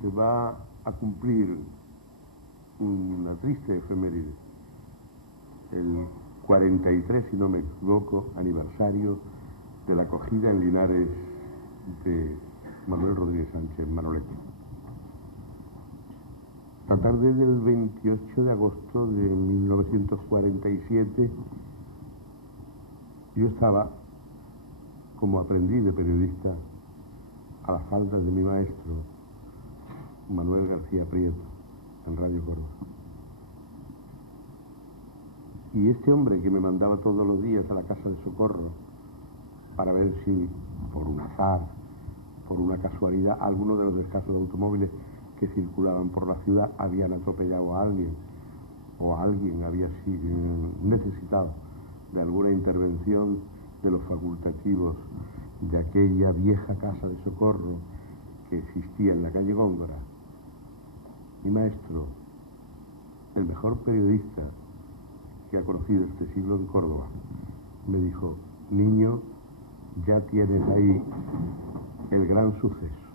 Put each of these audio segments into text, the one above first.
se va a cumplir una triste efeméride, el 43, si no me equivoco, aniversario de la acogida en Linares de Manuel Rodríguez Sánchez Manolete. La tarde del 28 de agosto de 1947, yo estaba, como aprendiz de periodista, a las faldas de mi maestro, Manuel García Prieto, en Radio Córdoba. Y este hombre que me mandaba todos los días a la casa de socorro para ver si, por un azar, por una casualidad, alguno de los escasos automóviles que circulaban por la ciudad habían atropellado a alguien, o alguien había sido necesitado de alguna intervención de los facultativos de aquella vieja casa de socorro que existía en la calle Góngora. Mi maestro, el mejor periodista que ha conocido este siglo en Córdoba, me dijo: niño, ya tienes ahí el gran suceso,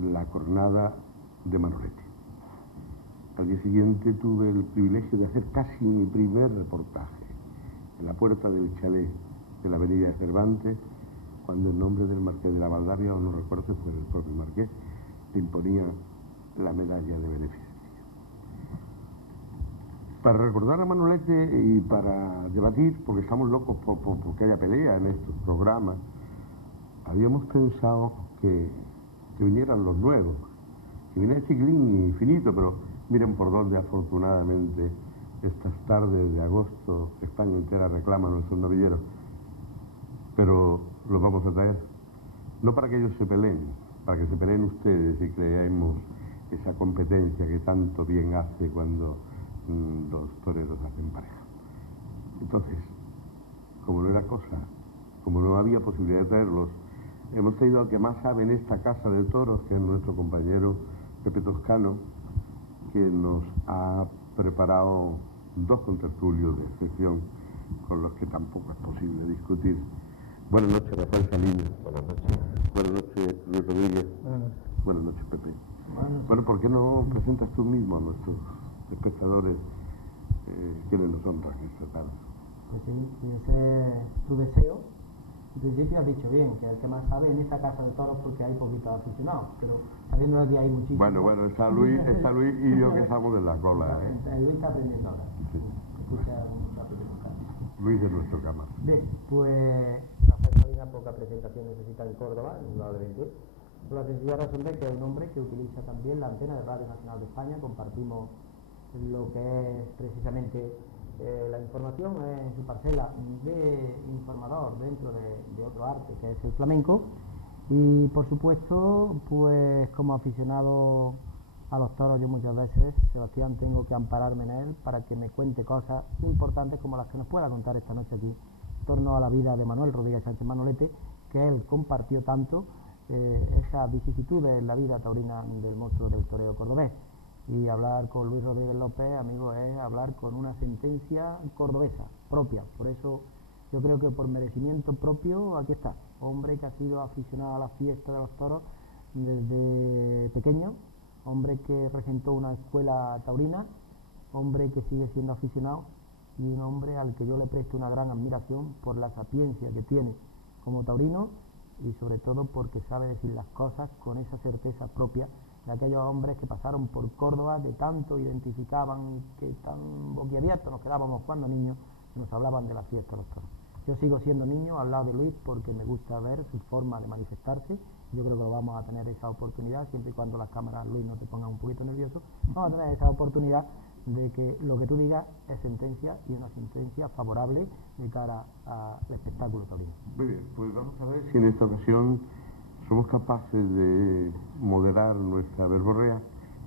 la cornada de Manolete. Al día siguiente tuve el privilegio de hacer casi mi primer reportaje en la puerta del chalet de la avenida de Cervantes, cuando en nombre del marqués de la Valdavia, o no recuerdo si fue el propio marqués, le imponía la medalla de beneficencia. Para recordar a Manolete y para debatir, porque estamos locos porque haya pelea en estos programas, habíamos pensado que vinieran los nuevos, que viniera Chiquilín y Finito, pero miren por dónde afortunadamente estas tardes de agosto España entera reclama a nuestros novilleros. Pero los vamos a traer, no para que ellos se peleen, para que se peleen ustedes y creemos esa competencia que tanto bien hace cuando los toreros hacen pareja. Entonces, como no era cosa, como no había posibilidad de traerlos, hemos traído al que más sabe en esta casa de toros, que es nuestro compañero Pepe Toscano, que nos ha preparado dos contertulios de excepción con los que tampoco es posible discutir. Buenas noches, Rafael Salinas. Buenas noches. Buenas noches, Luis Rodríguez. Buenas noches. Buenas noches, Pepe. Buenas noches. Bueno, ¿por qué no presentas tú mismo a nuestros espectadores quienes nos honran esta tarde? Pues sí, ese es tu deseo. En principio has dicho bien, que el que más sabe en esta casa de toros, porque hay poquitos aficionados, pero sabiendo que hay muchísimos. Bueno, está Luis y yo que estamos en la cola, ¿eh? Luis está aprendiendo ahora. Sí. Escucha mucho a Pepe Toscano. Luis es nuestro cama. Bien, pues Rafael Salinas poca presentación necesita en Córdoba, indudablemente, por la sencilla razón de que es un hombre que utiliza también la antena de Radio Nacional de España. Compartimos lo que es precisamente la información en su parcela de informador dentro de otro arte que es el flamenco, y por supuesto pues como aficionado a los toros yo muchas veces, Sebastián, tengo que ampararme en él para que me cuente cosas importantes como las que nos pueda contar esta noche aquí en torno a la vida de Manuel Rodríguez Sánchez Manolete, que él compartió tanto esas vicisitudes en la vida taurina del monstruo del toreo cordobés. Y hablar con Luis Rodríguez López, amigo, es hablar con una sentencia cordobesa, propia. Por eso yo creo que por merecimiento propio aquí está. Hombre que ha sido aficionado a la fiesta de los toros desde pequeño, hombre que regentó una escuela taurina, hombre que sigue siendo aficionado y un hombre al que yo le presto una gran admiración por la sapiencia que tiene como taurino y sobre todo porque sabe decir las cosas con esa certeza propia de aquellos hombres que pasaron por Córdoba, que tanto identificaban, que tan boquiabiertos nos quedábamos cuando niños, que nos hablaban de la fiesta de los toros. Yo sigo siendo niño al lado de Luis porque me gusta ver su forma de manifestarse. Yo creo que lo vamos a tener esa oportunidad, siempre y cuando las cámaras, Luis, no te pongan un poquito nervioso, vamos a tener esa oportunidad de que lo que tú digas es sentencia, y una sentencia favorable de cara al espectáculo taurino. Muy bien, pues vamos a ver si en esta ocasión somos capaces de moderar nuestra verborrea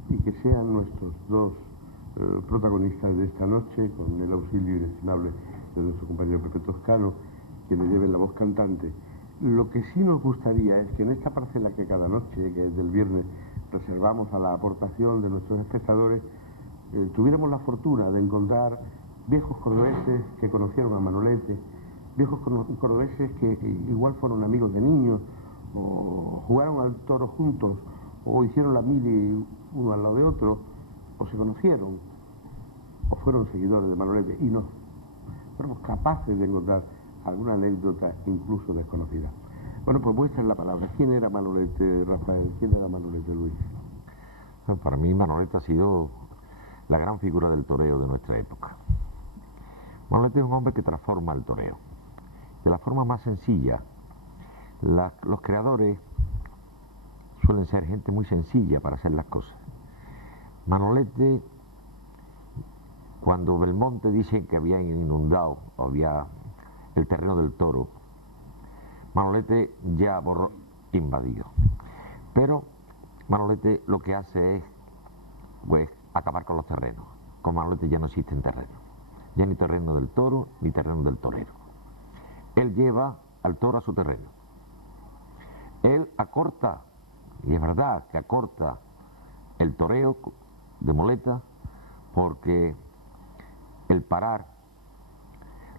y que sean nuestros dos protagonistas de esta noche, con el auxilio inestimable de nuestro compañero Pepe Toscano, quienes lleven la voz cantante. Lo que sí nos gustaría es que en esta parcela que cada noche, que es del viernes, reservamos a la aportación de nuestros espectadores, tuviéramos la fortuna de encontrar viejos cordobeses que conocieron a Manolete, viejos cordobeses que igual fueron amigos de niños, o jugaron al toro juntos, o hicieron la mili uno al lado de otro, o se conocieron, o fueron seguidores de Manolete, y no. Fuimos capaces de encontrar alguna anécdota incluso desconocida. Bueno, pues vuestra es la palabra. ¿Quién era Manolete, Rafael? ¿Quién era Manolete, Luis? Para mí Manolete ha sido la gran figura del toreo de nuestra época. Manolete es un hombre que transforma el toreo de la forma más sencilla. Los creadores suelen ser gente muy sencilla para hacer las cosas. Manolete, cuando Belmonte dice que había inundado, había el terreno del toro, Manolete ya borró, invadido. Pero Manolete lo que hace es, pues, acabar con los terrenos. Con Manolete ya no existen terrenos. Ya ni terreno del toro, ni terreno del torero. Él lleva al toro a su terreno. Él acorta, y es verdad que acorta el toreo de muleta, porque el parar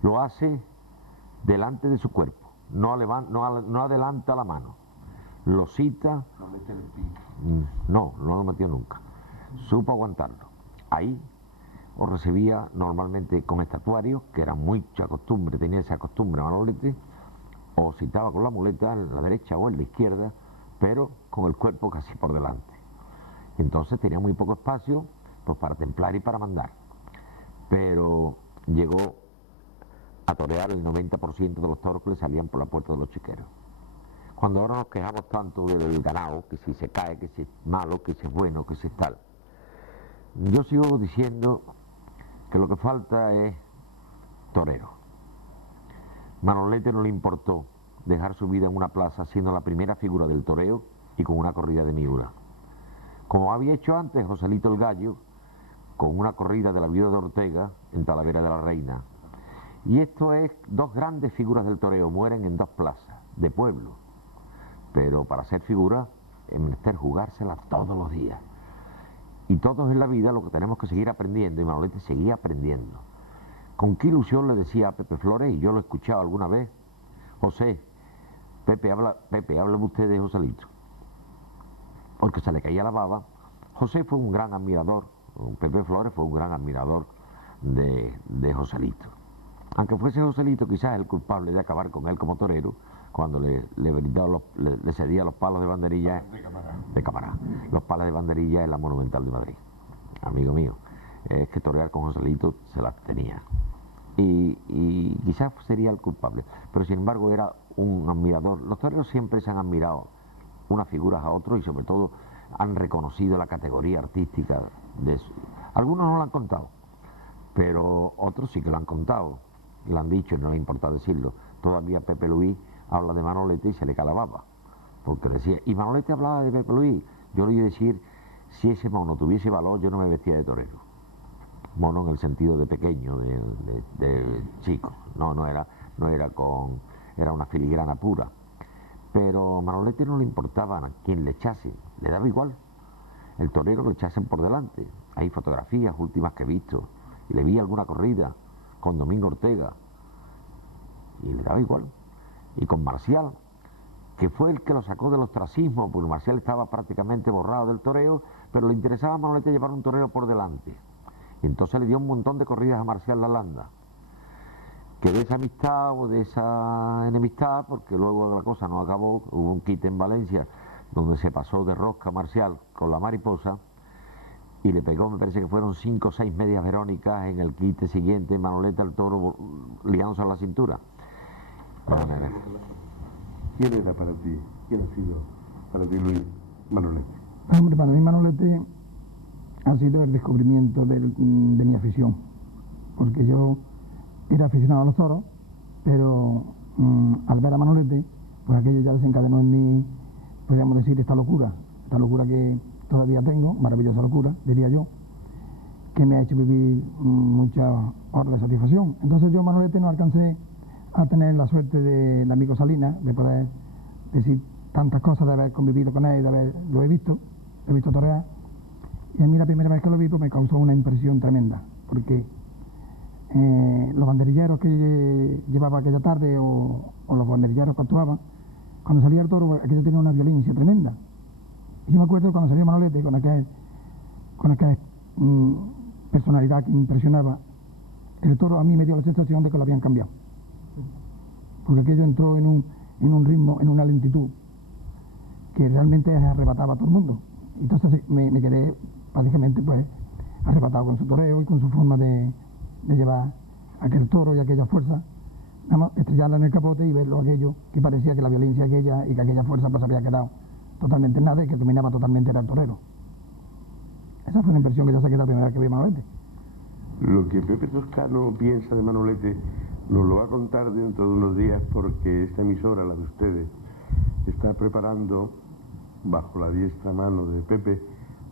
lo hace delante de su cuerpo, no adelanta la mano, lo cita, no lo metió nunca, supo aguantarlo. Ahí os recibía normalmente con estatuarios, que era mucha costumbre, tenía esa costumbre Manolete, o citaba con la muleta en la derecha o en la izquierda, pero con el cuerpo casi por delante. Entonces tenía muy poco espacio, pues, para templar y para mandar. Pero llegó a torear el 90% de los toros que le salían por la puerta de los chiqueros. Cuando ahora nos quejamos tanto del ganado, que si se cae, que si es malo, que si es bueno, que si es tal, yo sigo diciendo que lo que falta es torero. Manolete no le importó dejar su vida en una plaza siendo la primera figura del toreo y con una corrida de Miura. Como había hecho antes Joselito el Gallo, con una corrida de la viuda de Ortega en Talavera de la Reina. Y esto es, dos grandes figuras del toreo mueren en dos plazas de pueblo. Pero para ser figura es menester jugársela todos los días. Y todos en la vida lo que tenemos que seguir aprendiendo, y Manolete seguía aprendiendo. Con qué ilusión le decía a Pepe Flores, y yo lo he escuchado alguna vez: José, Pepe, háblame usted de Joselito. Porque se le caía la baba. José fue un gran admirador, Pepe Flores fue un gran admirador de Joselito. Aunque fuese Joselito quizás el culpable de acabar con él como torero, cuando le cedía los palos de banderilla de Camará, los palos de banderilla en la Monumental de Madrid. Amigo mío, es que torear con Joselito se las tenía. Y quizás sería el culpable, pero sin embargo era un admirador. Los toreros siempre se han admirado unas figuras a otros, y sobre todo han reconocido la categoría artística de eso. Algunos no lo han contado, pero otros sí que lo han contado, lo han dicho y no le importa decirlo. Todavía Pepe Luis habla de Manolete y se le cae la baba, porque decía, y Manolete hablaba de Pepe Luis. Yo le iba a decir, si ese mono tuviese valor, yo no me vestía de torero. Mono en el sentido de pequeño, de chico, era una filigrana pura. Pero a Manolete no le importaba a quién le echasen, le daba igual. El torero lo echasen por delante. Hay fotografías últimas que he visto, y le vi alguna corrida con Domingo Ortega, y le daba igual. Y con Marcial, que fue el que lo sacó del ostracismo, porque Marcial estaba prácticamente borrado del toreo, pero le interesaba a Manolete llevar un torero por delante. Y entonces le dio un montón de corridas a Marcial Lalanda, que de esa amistad o de esa enemistad, porque luego la cosa no acabó, hubo un quite en Valencia, donde se pasó de rosca Marcial con la mariposa, y le pegó, me parece que fueron 5 o 6 medias verónicas en el quite siguiente, Manolete al toro liándose a la cintura. ¿Quién era para ti? ¿Quién ha sido para ti, Luis, Manolete? Hombre, para mí Manolete ha sido el descubrimiento de mi afición, porque yo era aficionado a los toros, pero al ver a Manolete, pues aquello ya desencadenó en mí, podríamos decir, esta locura que todavía tengo, maravillosa locura, diría yo, que me ha hecho vivir muchas horas de satisfacción. Entonces yo, Manolete, no alcancé a tener la suerte del amigo Salinas, de poder decir tantas cosas, de haber convivido con él, lo he visto torear, y a mí la primera vez que lo vi, pues me causó una impresión tremenda, porque los banderilleros que llevaba aquella tarde, o los banderilleros que actuaban, cuando salía el toro, aquello tenía una violencia tremenda. yo me acuerdo cuando salió Manolete con aquella personalidad que me impresionaba, el toro a mí me dio la sensación de que lo habían cambiado. Porque aquello entró en un ritmo, en una lentitud, que realmente arrebataba a todo el mundo. Entonces me quedé prácticamente pues arrebatado con su toreo y con su forma de llevar aquel toro y aquella fuerza, nada más estrellarla en el capote y verlo aquello que parecía que la violencia aquella y que aquella fuerza pues había quedado totalmente en nada y que dominaba totalmente era el torero. Esa fue la impresión que yo saqué la primera vez que vi Manolete. Lo que Pepe Toscano piensa de Manolete nos lo va a contar dentro de unos días, porque esta emisora, la de ustedes, está preparando, bajo la diestra mano de Pepe,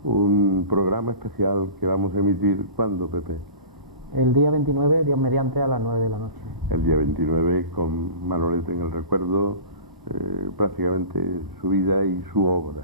un programa especial que vamos a emitir. ¿Cuándo, Pepe? El día 29, Dios mediante, a las 9 de la noche. El día 29, con Manolete en el recuerdo, prácticamente su vida y su obra.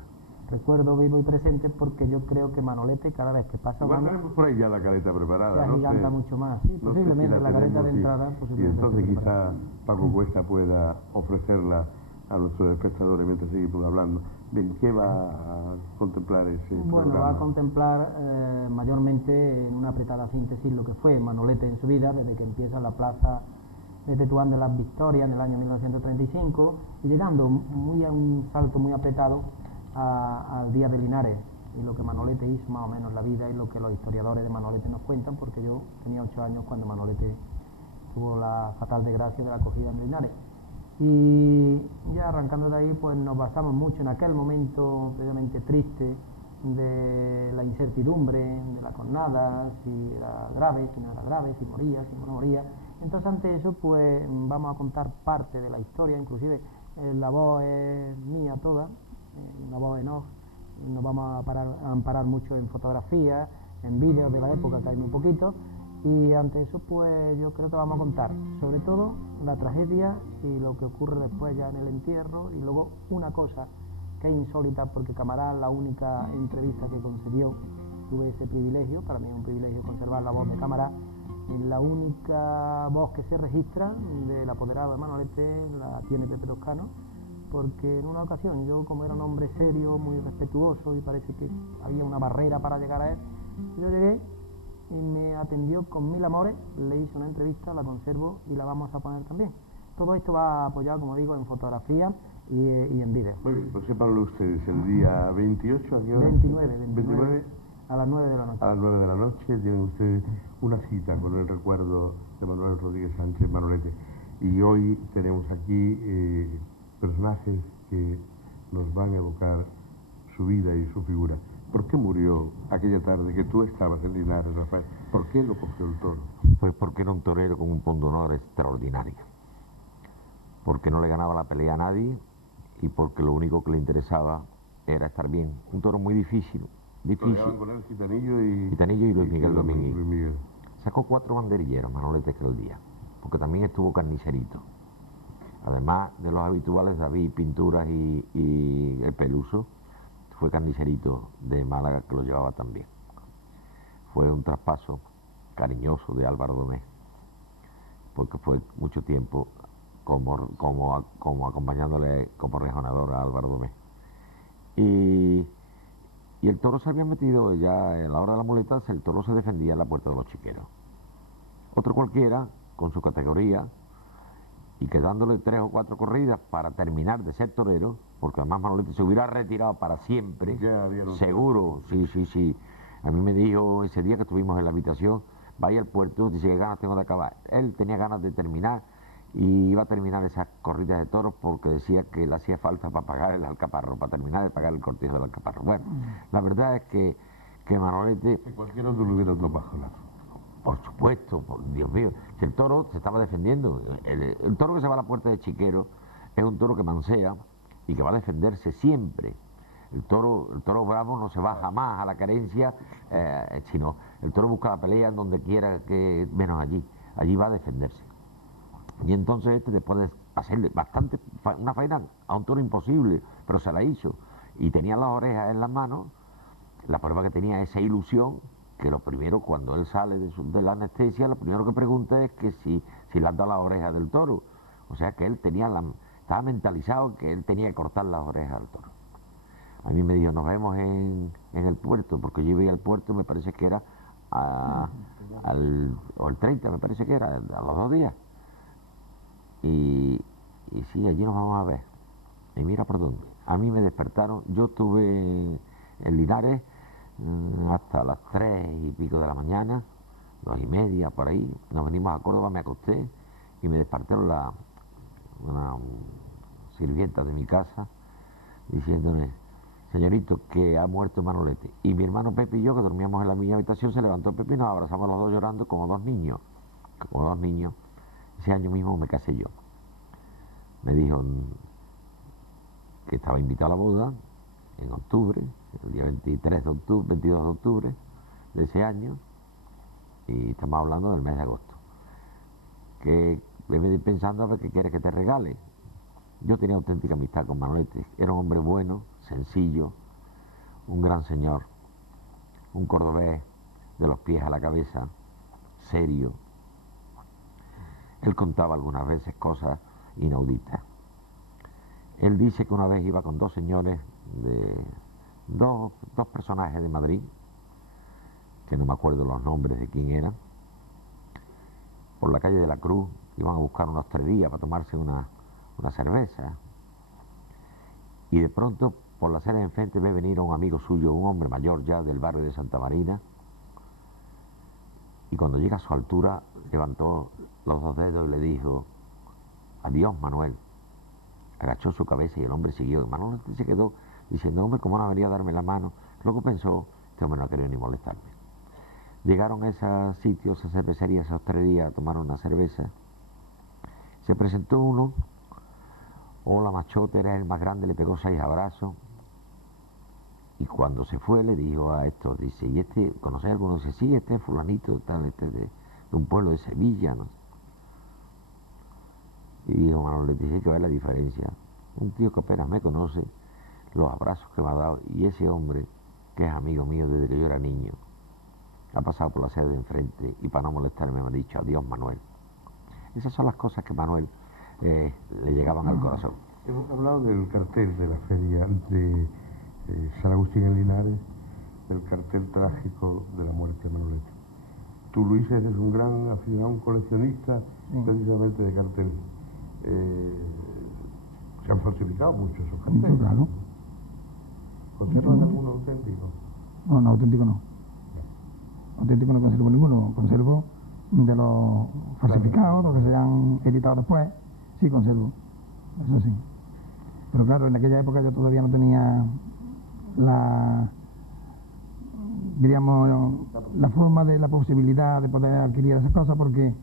Recuerdo vivo y presente, porque yo creo que Manolete, cada vez que pasa un Igual año, tenemos por ahí ya la caleta preparada, se ¿no? agiganta mucho más. Sí, No sé si posiblemente la caleta de tenemos, entrada, y posiblemente entonces esté quizá preparada. Paco Cuesta pueda ofrecerla a nuestros espectadores mientras seguimos hablando. Bien, ¿qué va a contemplar ese Bueno, programa? va a contemplar mayormente, en una apretada síntesis, lo que fue Manolete en su vida, desde que empieza en la plaza de Tetuán de las Victorias en el año 1935, y llegando muy a un salto muy apretado al día de Linares, y lo que Manolete hizo más o menos en la vida, y lo que los historiadores de Manolete nos cuentan, porque yo tenía 8 años cuando Manolete tuvo la fatal desgracia de la acogida en Linares. Y ya arrancando de ahí, pues nos basamos mucho en aquel momento precisamente triste de la incertidumbre de la jornada, si era grave, si no era grave, si moría, si no moría. Entonces, ante eso, pues vamos a contar parte de la historia, inclusive la voz es mía toda, una voz en off. Nos vamos a amparar mucho en fotografías, en vídeos de la época, que hay muy poquito. Y ante eso, pues yo creo que vamos a contar sobre todo la tragedia y lo que ocurre después ya en el entierro, y luego una cosa que es insólita, porque Camará, la única entrevista que concedió, tuve ese privilegio, para mí es un privilegio conservar la voz de Camará, y la única voz que se registra del apoderado de Manolete la tiene Pepe Toscano, porque en una ocasión yo, como era un hombre serio, muy respetuoso, y parece que había una barrera para llegar a él, yo llegué y me atendió con 1000 amores, le hice una entrevista, la conservo y la vamos a poner también. Todo esto va apoyado, como digo, en fotografía y en vídeo. Muy bien, pues sépanlo ustedes, el día 28, ¿a qué hora? 29, a las 9 de la noche. A las 9 de la noche tienen ustedes una cita con el recuerdo de Manuel Rodríguez Sánchez Manolete. Y hoy tenemos aquí personajes que nos van a evocar su vida y su figura. ¿Por qué murió aquella tarde que tú estabas en Linares, Rafael? ¿Por qué lo cogió el toro? Pues porque era un torero con un punto de honor extraordinario. Porque no le ganaba la pelea a nadie y porque lo único que le interesaba era estar bien. Un toro muy difícil. Toreaban con él Gitanillo y Luis Miguel Domínguez. Luis Miguel. Sacó 4 banderilleros Manolete aquel día, porque también estuvo carnicerito. Además de los habituales, David Pinturas y el Peluso, fue carnicerito de Málaga, que lo llevaba también. Fue un traspaso cariñoso de Álvaro Domé, porque fue mucho tiempo como acompañándole como rejonador a Álvaro Domé. Y el toro se había metido ya a la hora de la muleta, el toro se defendía en la puerta de los chiqueros. Otro cualquiera, con su categoría, y quedándole 3 o 4 corridas para terminar de ser torero, porque además Manolete se hubiera retirado para siempre, seguro, sí. A mí me dijo ese día que estuvimos en la habitación, vaya al puerto, dice que ganas tengo de acabar. Él tenía ganas de terminar y iba a terminar esas corridas de toros porque decía que le hacía falta para pagar el alcaparro, para terminar de pagar el cortejo del alcaparro. Bueno, la verdad es que Manolete... Que cualquier otro lo hubiera topado. Por supuesto, Dios mío, si el toro se estaba defendiendo, el toro que se va a la puerta de chiquero es un toro que mansea y que va a defenderse siempre. El toro bravo no se va jamás a la carencia, sino el toro busca la pelea en donde quiera, que menos allí va a defenderse. Y entonces después de hacerle una faena a un toro imposible, pero se la hizo, y tenía las orejas en las manos, la prueba que tenía esa ilusión, que lo primero, cuando él sale de la anestesia, lo primero que pregunta es que si le han dado las orejas del toro. O sea que él estaba mentalizado que él tenía que cortar las orejas al toro. A mí me dijo, nos vemos en el puerto, porque yo iba al puerto, me parece que era o el 30, me parece que era, a los 2 días. Y sí, allí nos vamos a ver. Y mira por dónde. A mí me despertaron, yo estuve en Linares hasta las 3 y pico de la mañana, 2:30, por ahí. Nos venimos a Córdoba, me acosté y me despertaron una sirvienta de mi casa diciéndome, señorito, que ha muerto Manolete. Y mi hermano Pepe y yo, que dormíamos en la misma habitación, se levantó Pepe y nos abrazamos los dos llorando como dos niños. Como dos niños. Ese año mismo me casé yo. Me dijo que estaba invitado a la boda en octubre, el día 23 de octubre, 22 de octubre de ese año, y estamos hablando del mes de agosto. Que me voy pensando a ver qué quieres que te regale. Yo tenía auténtica amistad con Manolete. Era un hombre bueno, sencillo, un gran señor, un cordobés de los pies a la cabeza, serio. Él contaba algunas veces cosas inauditas. Él dice que una vez iba con dos señores, dos personajes de Madrid, que no me acuerdo los nombres de quién eran, por la calle de la Cruz, iban a buscar una hostelería para tomarse una cerveza, y de pronto por la acera de enfrente ve venir a un amigo suyo, un hombre mayor ya del barrio de Santa Marina, y cuando llega a su altura levantó los dos dedos y le dijo, adiós Manuel. Agachó su cabeza y el hombre siguió, y Manuel se quedó diciendo, hombre, ¿cómo no venía a darme la mano? Luego pensó, este hombre no ha querido ni molestarme. Llegaron a esos sitios, a esa cervecería, a esa hostelería, a tomar una cerveza. Se presentó uno, hola machote, era el más grande, le pegó 6 abrazos. Y cuando se fue le dijo a estos, dice, ¿y este, conocéis alguno? Dice, sí, este es fulanito, tal, este de un pueblo de Sevilla, ¿no? Y dijo, Manolo, le dije que ver la diferencia. Un tío que apenas me conoce, los abrazos que me ha dado, y ese hombre, que es amigo mío desde que yo era niño, ha pasado por la sede de enfrente y para no molestarme me ha dicho, adiós Manuel. Esas son las cosas que Manuel le llegaban al corazón. Hemos hablado del cartel de la feria de San Agustín en Linares, del cartel trágico de la muerte de Manolete. Tú, Luis, eres un gran aficionado, un coleccionista precisamente de carteles. Se han falsificado muchos esos carteles. Sí, claro. ¿Conservan alguno auténtico? No, auténtico no. Auténtico no conservo ninguno. Conservo de los falsificados, los que se han editado después, sí conservo. Eso sí. Pero claro, en aquella época yo todavía no tenía la forma de la posibilidad de poder adquirir esas cosas, porque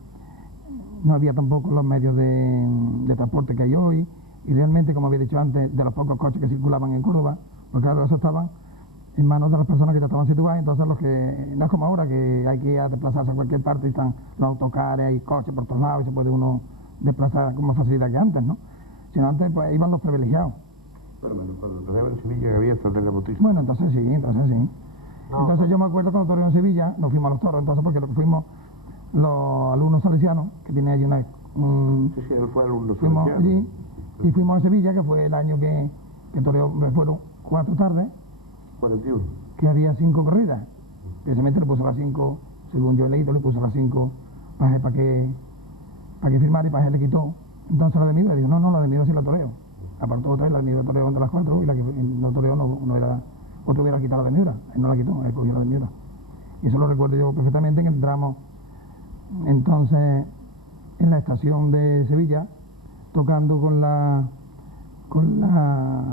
no había tampoco los medios de transporte que hay hoy, y realmente, como había dicho antes, de los pocos coches que circulaban en Córdoba, pues claro, esos estaban en manos de las personas que ya estaban situadas. Entonces los que, no es como ahora que hay que ir a desplazarse a cualquier parte y están los autocares, hay coches por todos lados y se puede uno desplazar con más facilidad que antes, ¿no? Sino antes pues iban los privilegiados. Bueno, cuando toreaba en Sevilla que había hasta telemotistas. Bueno, entonces sí. No. Entonces yo me acuerdo cuando toreó en Sevilla, nos fuimos a los toros, entonces porque lo que fuimos los alumnos salesianos, que tiene allí Sí, él fue alumno fuimos salesiano. allí y fuimos a Sevilla, que fue el año que toreó, fueron 4 tardes, 41. que había 5 corridas. Que se le puso las 5, según yo he leído, le puso las 5 para que firmara, y Paje le quitó. Entonces la de Miura dijo, no, la de Miura sí la toreo. Apartó otra y la de Miura toreó entre las 4, y la que no toreó no era, otro hubiera quitado la de Miura. Él no la quitó, él cogió la de Miura. Y eso lo recuerdo yo perfectamente, que entramos entonces en la estación de Sevilla, tocando con la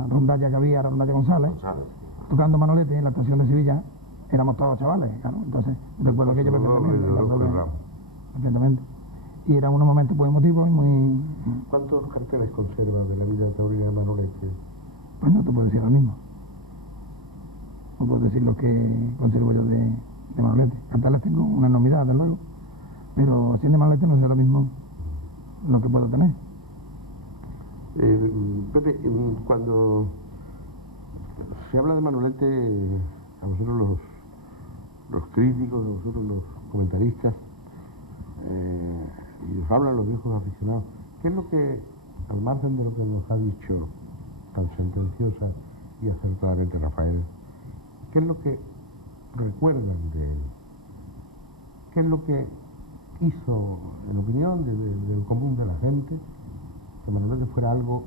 rondalla que había, la rondalla González, tocando Manolete en la estación de Sevilla. Éramos todos chavales, claro. Entonces recuerdo aquello perfectamente. Y eran unos momentos muy emotivos y muy... ¿Cuántos carteles conservan de la vida taurina de Manolete? Pues no te puedo decir lo mismo. No puedo decir lo que conservo yo de Manolete. Carteles tengo una enormidad, desde luego, pero siendo Manolete no sé lo mismo lo que puedo tener. Pepe, cuando se habla de Manolete, a vosotros los críticos, a vosotros los comentaristas, y os hablan los viejos aficionados, ¿qué es lo que, al margen de lo que nos ha dicho tan sentenciosa y acertadamente Rafael, ¿qué es lo que recuerdan de él? ¿Qué es lo que hizo, en opinión del común de la gente, que Manolete fuera algo,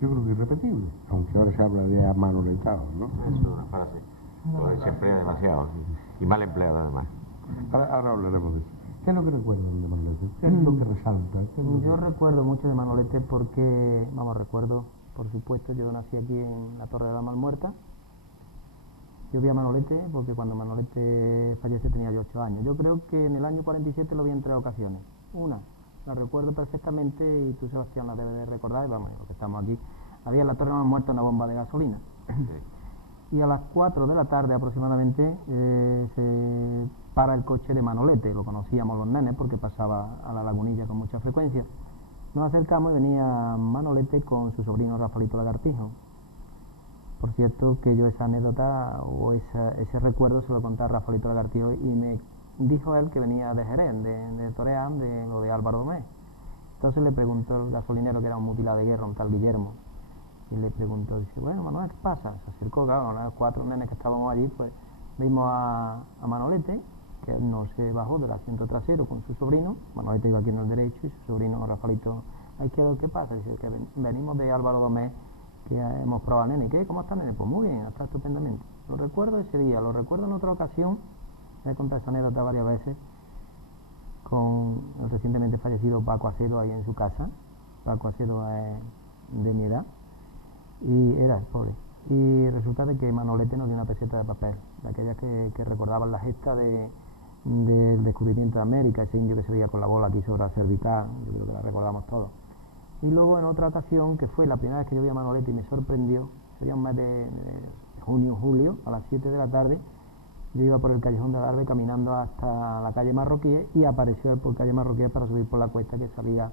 yo creo que irrepetible, aunque ahora se habla de amanoletado, ¿no? Eso es una frase que se emplea demasiado, sí, y mal empleado además. Ahora hablaremos de eso. ¿Qué es lo que recuerdan de Manolete? ¿Qué es lo que resalta? ¿Qué es lo Yo que... recuerdo mucho de Manolete porque, vamos, recuerdo, por supuesto, yo nací aquí en la Torre de la Malmuerta. Yo vi a Manolete porque cuando Manolete fallece tenía yo 8 años. Yo creo que en el año 47 lo vi en 3 ocasiones. Una, la recuerdo perfectamente y tú, Sebastián, la debes de recordar, y vamos, los que estamos aquí. Había en la Torre de la Malmuerta una bomba de gasolina. Sí. Y a las 4 de la tarde aproximadamente se para el coche de Manolete, lo conocíamos los nenes porque pasaba a la Lagunilla con mucha frecuencia. Nos acercamos y venía Manolete con su sobrino Rafaelito Lagartijo. Por cierto que yo esa anécdota o ese recuerdo se lo conté a Rafaelito Lagartijo y me dijo él que venía de Jerez, de Toreán, de lo de Álvaro Domé. Entonces le preguntó el gasolinero, que era un mutilado de guerra, un tal Guillermo, y le preguntó, dice, bueno, Manuel, ¿qué pasa? Se acercó, claro, los 4 nenes que estábamos allí, pues vimos a Manolete, que él no se bajó del asiento trasero con su sobrino. Manolete iba aquí en el derecho y su sobrino Rafaelito a izquierda. ¿Qué pasa? Dice que venimos de Álvaro Domé, que hemos probado al nene. ¿Qué? ¿Cómo está el nene? Pues muy bien, está estupendamente. Lo recuerdo ese día, lo recuerdo en otra ocasión, he contado esa anécdota varias veces, con el recientemente fallecido Paco Acedo ahí en su casa. Paco Acedo es de mi edad, y era pobre. Y resulta de que Manolete nos dio una peseta de papel, de aquellas que recordaban la gesta del descubrimiento de América, ese indio que se veía con la bola aquí sobre la cervical, yo creo que la recordamos todos. Y luego en otra ocasión, que fue la primera vez que yo vi a Manolete y me sorprendió, sería un mes de junio, julio, a las 7 de la tarde, yo iba por el callejón de Adarve caminando hasta la calle Marroquíes y apareció él por calle Marroquíes para subir por la cuesta que salía,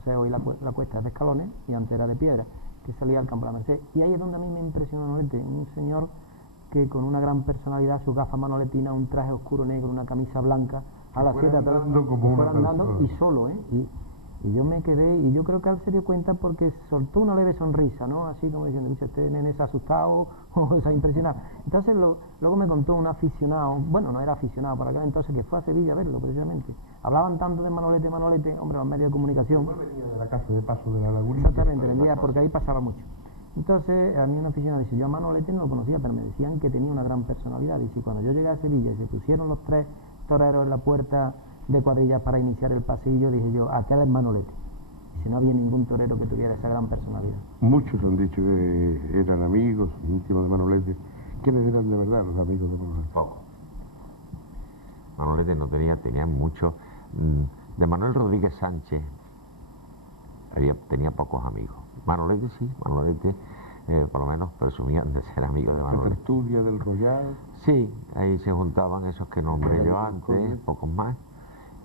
o sea, hoy la cuesta es de escalones y antes era de piedra, que salía al Campo de la Merced. Y ahí es donde a mí me impresionó Manolete, un señor que con una gran personalidad, sus gafas manoletinas, un traje oscuro negro, una camisa blanca, a las 7 de la tarde, fuera andando y solo, y yo me quedé, y yo creo que él se dio cuenta porque soltó una leve sonrisa, ¿no? Así como diciendo, este nene se ha asustado o se ha impresionado. Entonces luego me contó un aficionado, bueno, no era aficionado para acá entonces, que fue a Sevilla a verlo precisamente. Hablaban tanto de Manolete, hombre, los medios de comunicación. Venía de la casa de paso de la Laguna. Exactamente, vendía, porque ahí pasaba mucho. Entonces, a mí un aficionado dice, yo a Manolete no lo conocía, pero me decían que tenía una gran personalidad. Dice, cuando yo llegué a Sevilla y se pusieron los 3 toreros en la puerta de cuadrillas para iniciar el pasillo, dije yo, aquel es Manolete. Y si no había ningún torero que tuviera esa gran personalidad. Muchos han dicho que eran amigos íntimos de Manolete. ¿Quiénes eran de verdad los amigos de Manolete? Poco. Manolete no tenía mucho. De Manuel Rodríguez Sánchez tenía pocos amigos. Manolete sí, Manolete por lo menos presumían de ser amigos de La Manolete. tertulia del Royal. Sí, ahí se juntaban esos que nombré yo antes, pocos más.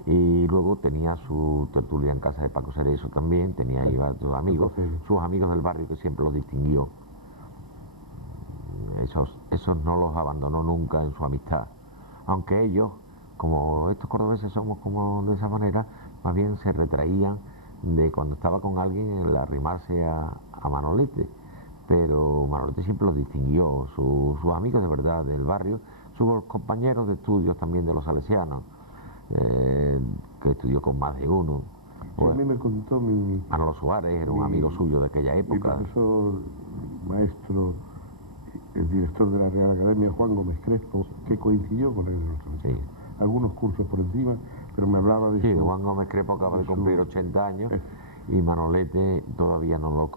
Y luego tenía su tertulia en casa de Paco Cerezo también, tenía ahí sus amigos, sus amigos del barrio que siempre los distinguió. Esos no los abandonó nunca en su amistad. Aunque ellos, como estos cordobeses somos como de esa manera, más bien se retraían de cuando estaba con alguien el arrimarse a Manolete. Pero Manolete siempre los distinguió, sus amigos de verdad del barrio, sus compañeros de estudios también de los salesianos, que estudió con más de uno. Sí, a mí me contó Manolo Suárez era un amigo suyo de aquella mi época. profesor, maestro, el director de la Real Academia, Juan Gómez Crespo, que coincidió con él en los salesianos. Sí. Algunos cursos por encima, pero me hablaba de Sí, su... Juan Gómez Crespo acaba de su- cumplir 80 años y Manolete todavía no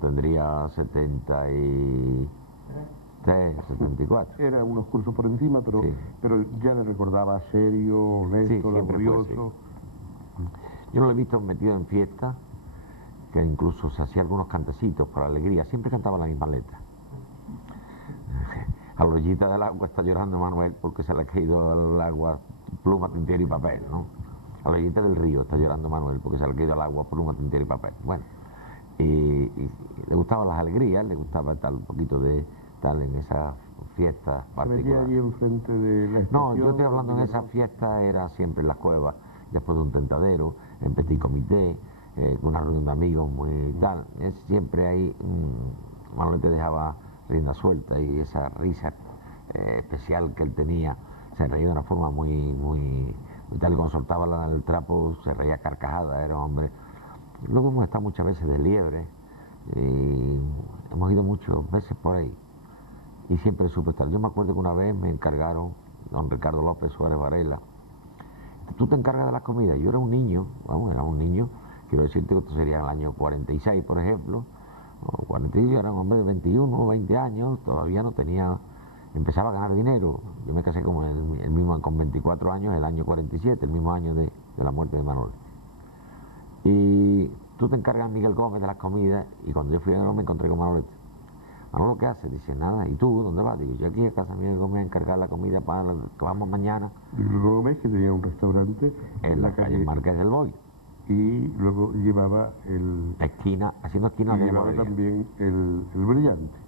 tendría 74. Era unos cursos por encima, pero, Sí. pero ya le recordaba serio, honesto, siempre fue laborioso. Yo no lo he visto metido en fiesta, que incluso se hacía algunos cantecitos por alegría, siempre cantaba la misma letra. A la orillita del agua está llorando Manuel porque se le ha caído al agua pluma, tintero y papel, ¿no? A la orillita del río está llorando Manuel porque se le ha caído al agua pluma, tintero y papel. Bueno, y le gustaban las alegrías, le gustaba estar un poquito de tal en esas fiestas Se metía allí particulares. enfrente de la No, estación. yo estoy hablando en esas fiestas, era siempre en las cuevas, después de un tentadero, en petit comité, con una reunión de amigos muy tal. Es siempre ahí, Manolete dejaba rienda suelta, y esa risa especial que él tenía, se reía de una forma muy tal, y cuando soltaba el trapo se reía carcajada, era un hombre. Luego hemos estado muchas veces de Liebre, y hemos ido muchas veces por ahí, y siempre supe estar. Yo me acuerdo que una vez me encargaron, don Ricardo López Suárez Varela, tú te encargas de las comidas. Yo era un niño, vamos, era un niño, quiero decirte que esto sería en el año 46, por ejemplo, o 46, yo era un hombre de 21 o 20 años, todavía no tenía, empezaba a ganar dinero. Yo me casé como el mismo, con 24 años, el año 47, el mismo año de la muerte de Manuel. Y tú te encargas, Miguel Gómez, de las comidas, y cuando yo fui a me encontré con Manolete. Manolo, ¿qué hace? Dice, nada. ¿Y tú dónde vas? Digo, yo aquí a casa de Miguel Gómez a encargar la comida para la que vamos mañana. Miguel Gómez, que tenía un restaurante En la calle Marqués del Boy. Y luego llevaba haciendo esquina de llevaba también el Brillante.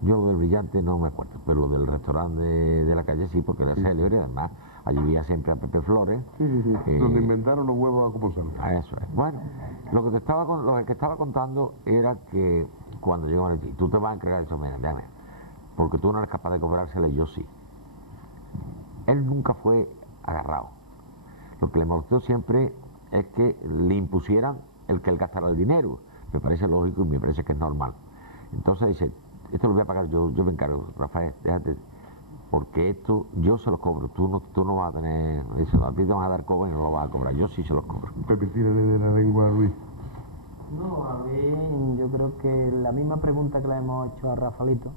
Yo lo del Brillante no me acuerdo, pero lo del restaurante de la calle sí, porque era célebre, además allí vivía siempre a Pepe Flores. Sí. Donde inventaron los huevos a como salga. Eso es. Bueno, lo que estaba contando era que cuando llegó allí, tú te vas a encargar de eso, mira, porque tú no eres capaz de cobrárselo, yo sí. Él nunca fue agarrado. Lo que le molestó siempre es que le impusieran el que él gastara el dinero. Me parece lógico y me parece que es normal. Entonces dice, esto lo voy a pagar yo me encargo, Rafael, déjate, porque esto yo se lo cobro, tú no vas a tener, dice, a ti te van a dar cobre y no lo vas a cobrar, yo sí se los cobro. Pepe, tírale de la lengua a Luis. No, a mí yo creo que la misma pregunta que le hemos hecho a Rafaelito,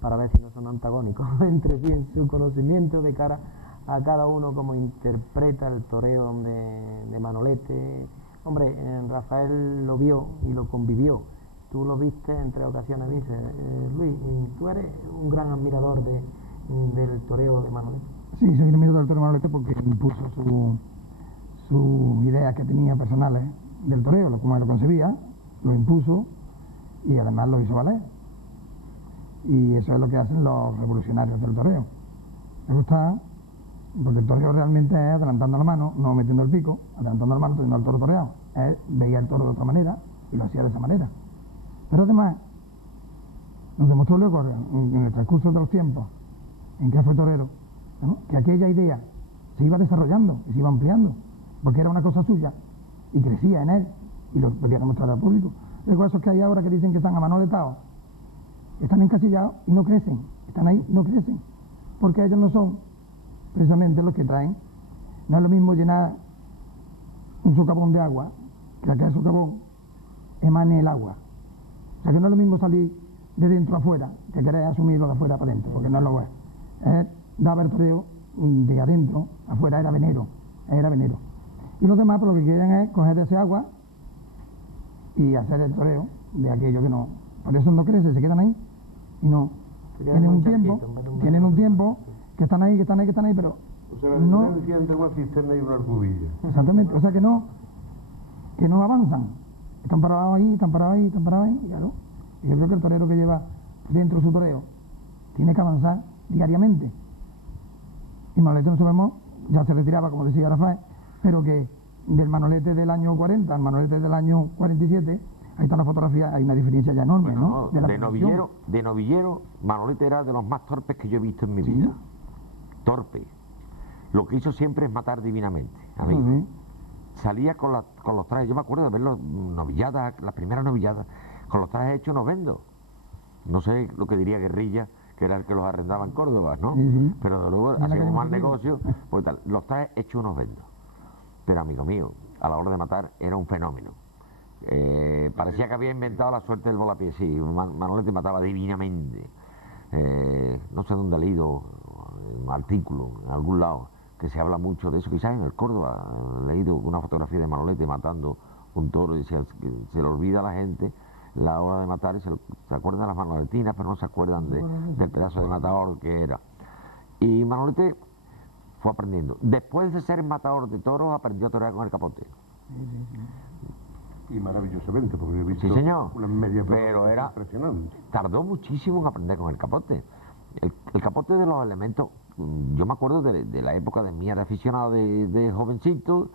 para ver si no son antagónicos entre sí en su conocimiento de cara a cada uno, como interpreta el toreo de Manolete. Hombre, Rafael lo vio y lo convivió. Tú lo viste en 3 ocasiones, dice Luis, y tú eres un gran admirador del toreo de Manolete. Sí, soy un admirador del toreo de Manolete porque impuso sus ideas que tenía personales del toreo, como él lo concebía, lo impuso y además lo hizo valer. Y eso es lo que hacen los revolucionarios del toreo. Me gusta porque el toreo realmente es adelantando la mano, no metiendo el pico, adelantando la mano, teniendo el toro toreado. Él veía el toro de otra manera y lo hacía de esa manera. Pero además, nos demostró luego en el transcurso de los tiempos en que fue torero, ¿no?, que aquella idea se iba desarrollando y se iba ampliando, porque era una cosa suya y crecía en él y lo podía demostrar al público. Luego esos que hay ahora que dicen que están amanoletados, están encasillados y no crecen, están ahí, no crecen, porque ellos no son precisamente los que traen. No es lo mismo llenar un socavón de agua que aquel socavón emane el agua. O sea que no es lo mismo salir de dentro a afuera que querer asumirlo de afuera para adentro, porque no lo es. Daba el toreo de adentro, afuera era venero. Y los demás, pues, lo que quieren es coger ese agua y hacer el toreo de aquello que no. Por eso no crece, se quedan ahí y no. Tienen un tiempo que están ahí, pero o sea, la no. diferencia entre una cisterna y una albudilla. Exactamente, o sea que no avanzan. Están parados ahí, y claro. Y yo creo que el torero que lleva dentro su toreo tiene que avanzar diariamente. Y Manolete no sabemos, ya se retiraba, como decía Rafael, pero que del Manolete del año 40 al Manolete del año 47, ahí está la fotografía, hay una diferencia ya enorme, bueno, ¿no? De novillero, Manolete era de los más torpes que yo he visto en mi vida. Torpe. Lo que hizo siempre es matar divinamente, amigo. Sí. Salía con los trajes, yo me acuerdo de ver las primeras novilladas, con los trajes hechos no vendo. No sé lo que diría Guerrilla, que era el que los arrendaba en Córdoba, ¿no? Sí. Pero luego hacía un mal negocio, pues tal. Los trajes hechos unos vendo. Pero amigo mío, a la hora de matar era un fenómeno. Parecía que había inventado la suerte del volapié, sí. Manolete mataba divinamente. No sé dónde he leído un artículo, en algún lado, que se habla mucho de eso, quizás en el Córdoba, he leído una fotografía de Manolete matando un toro y se le olvida a la gente la hora de matar y se acuerdan de las manoletinas, pero no se acuerdan del pedazo de matador que era. Y Manolete fue aprendiendo. Después de ser matador de toros, aprendió a torear con el capote. Y maravillosamente, porque he visto Sí, señor, unas medias pero impresionantes. tardó muchísimo en aprender con el capote. El capote de los elementos, yo me acuerdo de la época de mí, era aficionado de jovencito,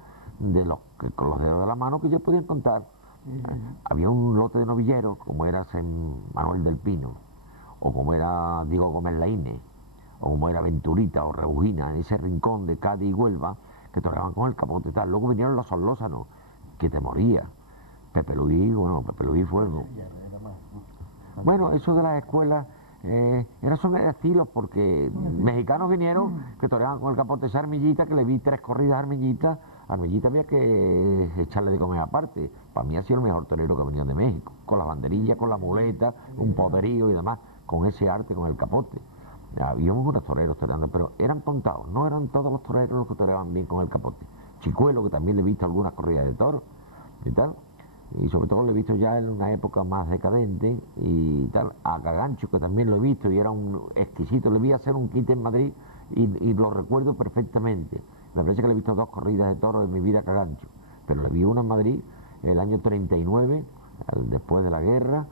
con los dedos de la mano que yo podía contar. Había un lote de novilleros, como era San Manuel del Pino, o como era Diego Gómez Laínez, o como era Venturita o Rebujina, en ese rincón de Cádiz y Huelva, que toreaban con el capote y tal. Luego vinieron los Solózanos, que te moría. Pepe Luis, bueno, Pepe Luis fue... Bueno, eso de las escuelas, son estilos, porque mexicanos vinieron que toreaban con el capote esa Armillita, que le vi 3 corridas a Armillita. Armillita había que echarle de comer aparte. Para mí ha sido el mejor torero que ha venido de México, con las banderillas, con la muleta, un poderío y demás, con ese arte, con el capote. Habíamos unos toreros toreando, pero eran contados, no eran todos los toreros los que toreaban bien con el capote. Chicuelo, que también le he visto algunas corridas de toros y tal, y sobre todo lo he visto ya en una época más decadente y tal. A Cagancho, que también lo he visto y era un exquisito, le vi hacer un quite en Madrid y lo recuerdo perfectamente. Me parece que le he visto 2 corridas de toros en mi vida a Cagancho, pero le vi una en Madrid el año 39, después de la guerra,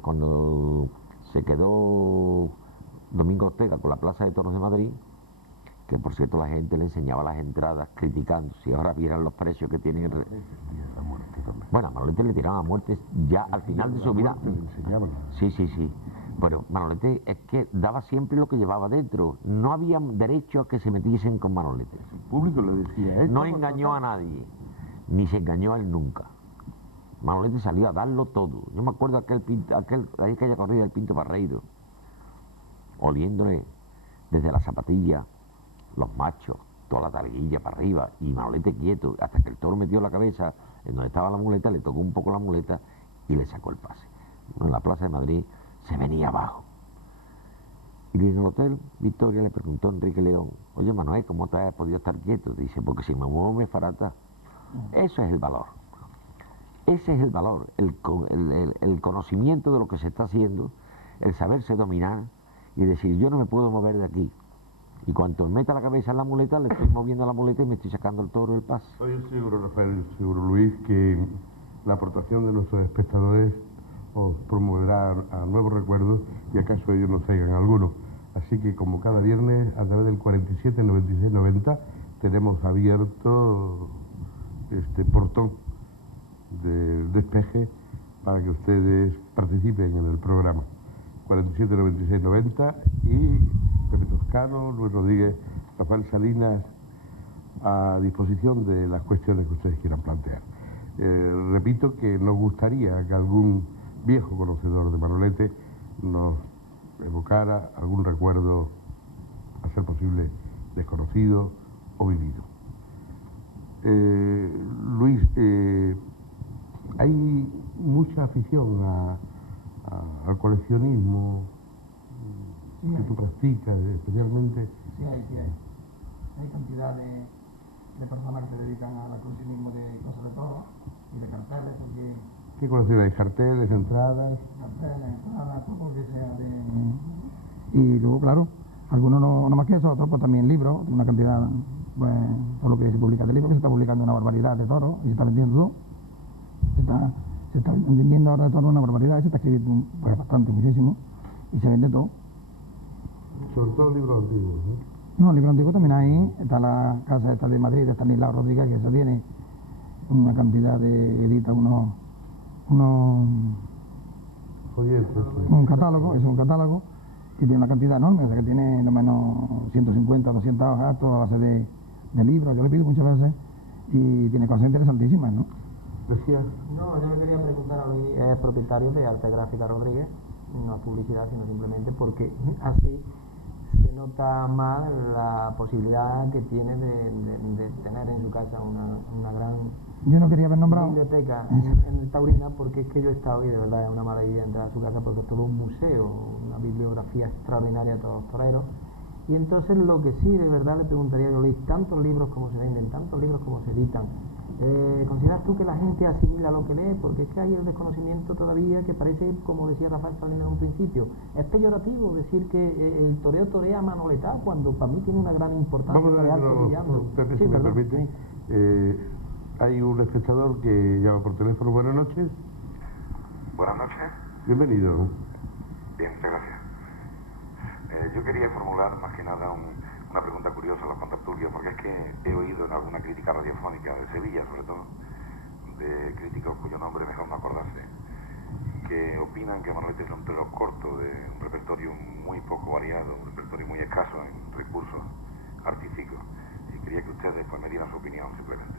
cuando se quedó Domingo Ortega con la Plaza de Toros de Madrid, que por cierto la gente le enseñaba las entradas criticando, si ahora vieran los precios que tienen. Bueno, a Manolete le tiraban a muerte ya al final de su vida. Sí, sí, sí. Pero Manolete es que daba siempre lo que llevaba dentro. No había derecho a que se metiesen con Manolete. El público le decía esto. No engañó a nadie, ni se engañó a él nunca. Manolete salió a darlo todo. Yo me acuerdo aquella corrida del Pinto Barreiro, oliéndole desde la zapatilla, los machos, toda la talguilla para arriba, y Manolete quieto, hasta que el toro metió la cabeza en donde estaba la muleta, le tocó un poco la muleta y le sacó el pase. En la Plaza de Madrid se venía abajo. Y en el hotel Victoria le preguntó a Enrique León: oye, Manuel, ¿cómo te has podido estar quieto? Dice: porque si me muevo me farata. Eso es el valor. Ese es el valor, el conocimiento de lo que se está haciendo, el saberse dominar y decir: yo no me puedo mover de aquí. Y cuando meta la cabeza en la muleta, le estoy moviendo la muleta y me estoy sacando el toro del paso. Estoy seguro, Rafael, seguro, Luis, que la aportación de nuestros espectadores os promoverá a nuevos recuerdos y acaso ellos nos traigan algunos. Así que, como cada viernes, a través del 47 96 90, tenemos abierto este portón del despeje para que ustedes participen en el programa. 47 96 90 y Pepe Toscano, Luis Rodríguez, Rafael Salinas a disposición de las cuestiones que ustedes quieran plantear. Repito que nos gustaría que algún viejo conocedor de Manolete nos evocara algún recuerdo, a ser posible, desconocido o vivido. Luis, hay mucha afición al coleccionismo que tú practicas, especialmente. Sí hay. Hay cantidad de personas que se dedican al coleccionismo de cosas de todo y de carteles, porque... ¿Qué colecciones? ¿Carteles, entradas? Carteles, entradas, todo lo que sea de... Y luego, claro, algunos no más que eso, otros pues también libros, una cantidad, pues, todo lo que se publica de libros, que se está publicando una barbaridad de toros y se está vendiendo todo. Se está vendiendo ahora de todo una barbaridad, y se está escribiendo pues bastante, muchísimo, y se vende todo. Sobre todo libros antiguos, ¿no? No, libros antiguos también hay. Está la casa esta de Madrid, de Estanislao Rodríguez, que se tiene una cantidad de edita, un catálogo, es un catálogo, y tiene una cantidad enorme, o sea que tiene no menos 150 o 200 hojas, toda base de libros. Yo le pido muchas veces y tiene cosas interesantísimas, ¿no? ¿Decías? No, yo le quería preguntar a Luis, es propietario de Arte Gráfica Rodríguez, no es publicidad, sino simplemente porque así se nota más la posibilidad que tiene de tener en su casa una gran Yo no quería haber nombrado biblioteca en Taurina, porque es que yo he estado y de verdad es una maravilla entrar a su casa porque es todo un museo, una bibliografía extraordinaria de todos los toreros. Y entonces lo que sí de verdad le preguntaría yo, Luis, tantos libros como se venden, tantos libros como se editan, ¿consideras tú que la gente asimila lo que lee? Porque es que hay el desconocimiento todavía que parece, como decía Rafael Salinas en un principio, es peyorativo decir que el toreo torea manoletado, cuando para mí tiene una gran importancia. Vamos a ver, Pepe, si me permite. Hay un espectador que llama por teléfono. Buenas noches. Buenas noches. Bienvenido. Bien, muchas gracias. Yo quería formular más que nada una pregunta curiosa a los contertulios, porque es que he oído en alguna crítica radiofónica de Sevilla, sobre todo, de críticos cuyo nombre mejor no acordarse, que opinan que Manolete es un torero corto, de un repertorio muy poco variado, un repertorio muy escaso en recursos artísticos. Y quería que ustedes pues, me dieran su opinión simplemente.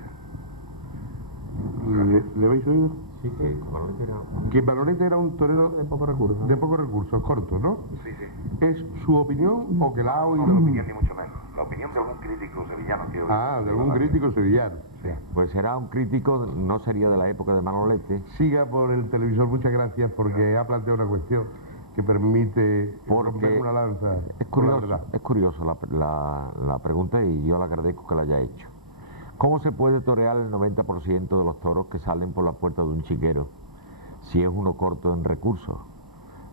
¿Le habéis oído? Sí, que Manolete era Que Manolete era un torero De pocos recursos. de pocos recursos, corto, ¿no? Sí, sí. ¿Es su opinión o que la ha No oído? de opinión ni mucho menos. La opinión de algún crítico sevillano que he oído. Ah, de algún crítico sevillano. Sí. Pues será un crítico, no sería de la época de Manolete, Siga por el televisor, muchas gracias, porque ha planteado una cuestión que permite romper porque una lanza. es por la curioso, verdad. es curioso la pregunta y yo le agradezco que la haya hecho. ¿Cómo se puede torear el 90% de los toros que salen por la puerta de un chiquero si es uno corto en recursos?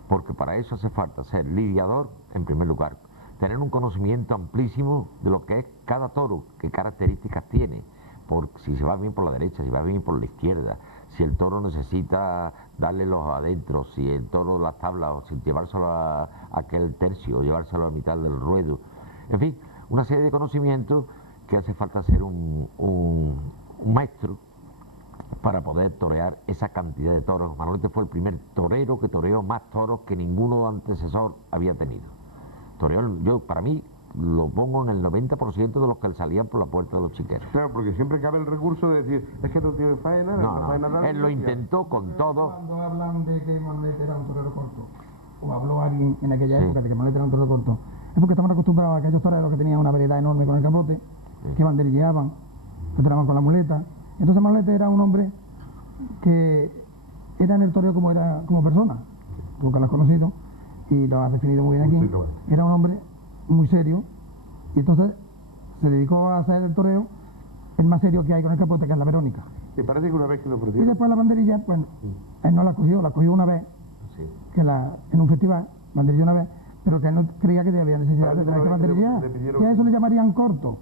Porque para eso hace falta ser lidiador, en primer lugar, tener un conocimiento amplísimo de lo que es cada toro, qué características tiene, por si se va bien por la derecha, si va bien por la izquierda, si el toro necesita darle los adentros, si el toro las tablas, o si llevárselo a aquel tercio, o llevárselo a mitad del ruedo. En fin, una serie de conocimientos que hace falta ser un maestro para poder torear esa cantidad de toros. Manolete fue el primer torero que toreó más toros que ninguno antecesor había tenido. Toreó, yo para mí lo pongo en el 90% de los que salían por la puerta de los chiqueros. Claro, porque siempre cabe el recurso de decir, es que no tiene faena, No, faena no, tal, él lo y ya. intentó con todo. Cuando hablan de que Manolete era un torero corto, o habló alguien en aquella Sí. época de que Manolete era un torero corto, es porque estaban acostumbrados a aquellos toreros que tenían una variedad enorme con el capote, que banderilleaban, que toreaban con la muleta. Entonces Manolete era un hombre que era en el toreo como era como persona, tú que lo has conocido y lo has definido muy bien Sí, aquí. claro. Era un hombre muy serio y entonces se dedicó a hacer el toreo el más serio que hay con el capote, que es la Verónica. Y parece que una vez que le Y ofrecieron... después la banderilla, pues él no la cogió una vez, Sí. que en un festival, banderilló una vez, pero que él no creía que había necesidad de tener que banderillar, Le pidieron- que a eso le llamarían corto.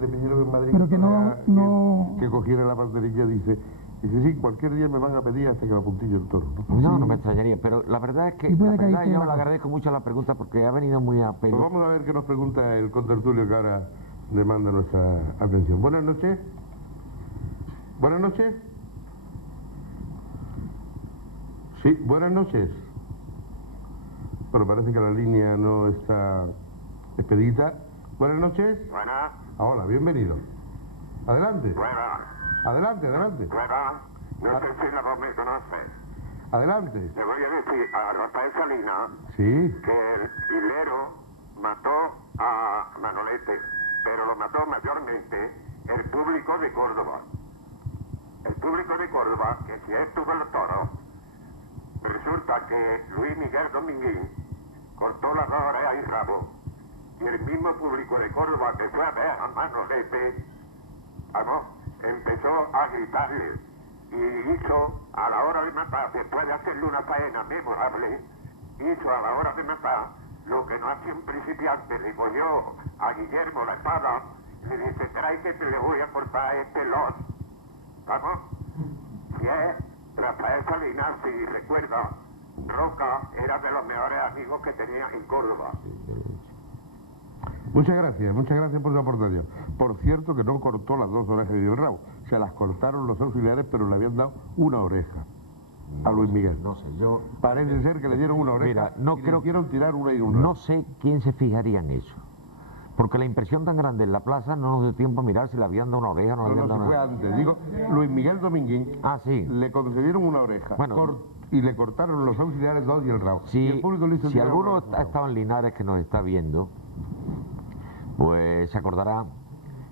Le pidieron en Madrid Pero que no- toreara, no- que cogiera la banderilla, dice, sí, cualquier día me van a pedir hasta que me apuntillo el toro, ¿no? No, no me extrañaría, pero la verdad es que Y puede la verdad, caerte yo la le cosa. agradezco mucho la pregunta porque ha venido muy a Pues pelo. vamos a ver qué nos pregunta el contertulio que ahora demanda nuestra atención. Buenas noches. Buenas noches. Sí, buenas noches. Bueno, parece que la línea no está expedita. Buenas noches. Buena, Hola, bienvenido. Adelante. buena, Adelante, adelante. buena. No sé si la voz me conoce. Adelante. Le voy a decir a Rafael Salinas Sí. que el hilero mató a Manolete, pero lo mató mayormente el público de Córdoba. El público de Córdoba, que si estuvo en los toros, resulta que Luis Miguel Dominguín cortó las dos orejas y rabo, y el mismo público de Córdoba que fue a ver a Manolete, vamos, empezó a gritarle y hizo a la hora de matar, después de hacerle una faena memorable, hizo a la hora de matar lo que no hacía un principiante. Le cogió a Guillermo la espada y le dice, trae que te le voy a cortar este los. Vamos, si es Rafael Salinas, si recuerda, Roca era de los mejores amigos que tenía en Córdoba. Muchas gracias por su aportación. Por cierto que no cortó las dos orejas de rabo, se las cortaron los auxiliares, pero le habían dado una oreja a Luis Miguel. No sé, yo Parece ser que le dieron una oreja. Mira, no y creo- le hicieron tirar una y una. no sé quién se fijaría en eso. Porque la impresión tan grande en la plaza no nos dio tiempo a mirar si le habían dado una oreja o no le No, habían no, dado si fue nada. antes. Digo, Luis Miguel Dominguín Ah, sí. le concedieron una oreja Bueno. y le cortaron los auxiliares dos y el rabo. Si, y el público le hizo si tirar alguno una oreja. estaba en Linares que nos está viendo, pues se acordará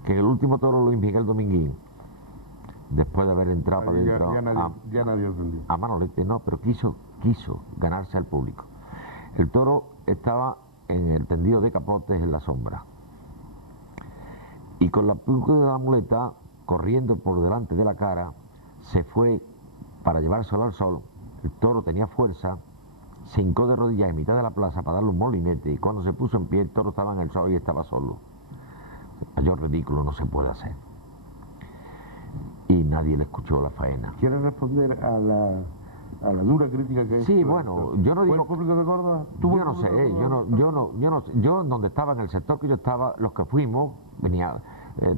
que en el último toro Luis Miguel Dominguín, después de haber entrado para Ahí adentro ya nadie entendió. a Manolete, no, pero quiso ganarse al público. El toro estaba en el tendido de capotes en la sombra. Y con la punta de la muleta, corriendo por delante de la cara, se fue para llevárselo al sol. El toro tenía fuerza, se hincó de rodillas en mitad de la plaza para darle un molinete, y cuando se puso en pie, el toro estaba en el sol y estaba solo. Mayor ridículo no se puede hacer. Y nadie le escuchó la faena. ¿Quieres responder a la dura crítica que es? Sí, bueno, yo no ¿Fue digo... el público de Córdoba? Yo no sé, yo donde estaba, en el sector que yo estaba, los que fuimos,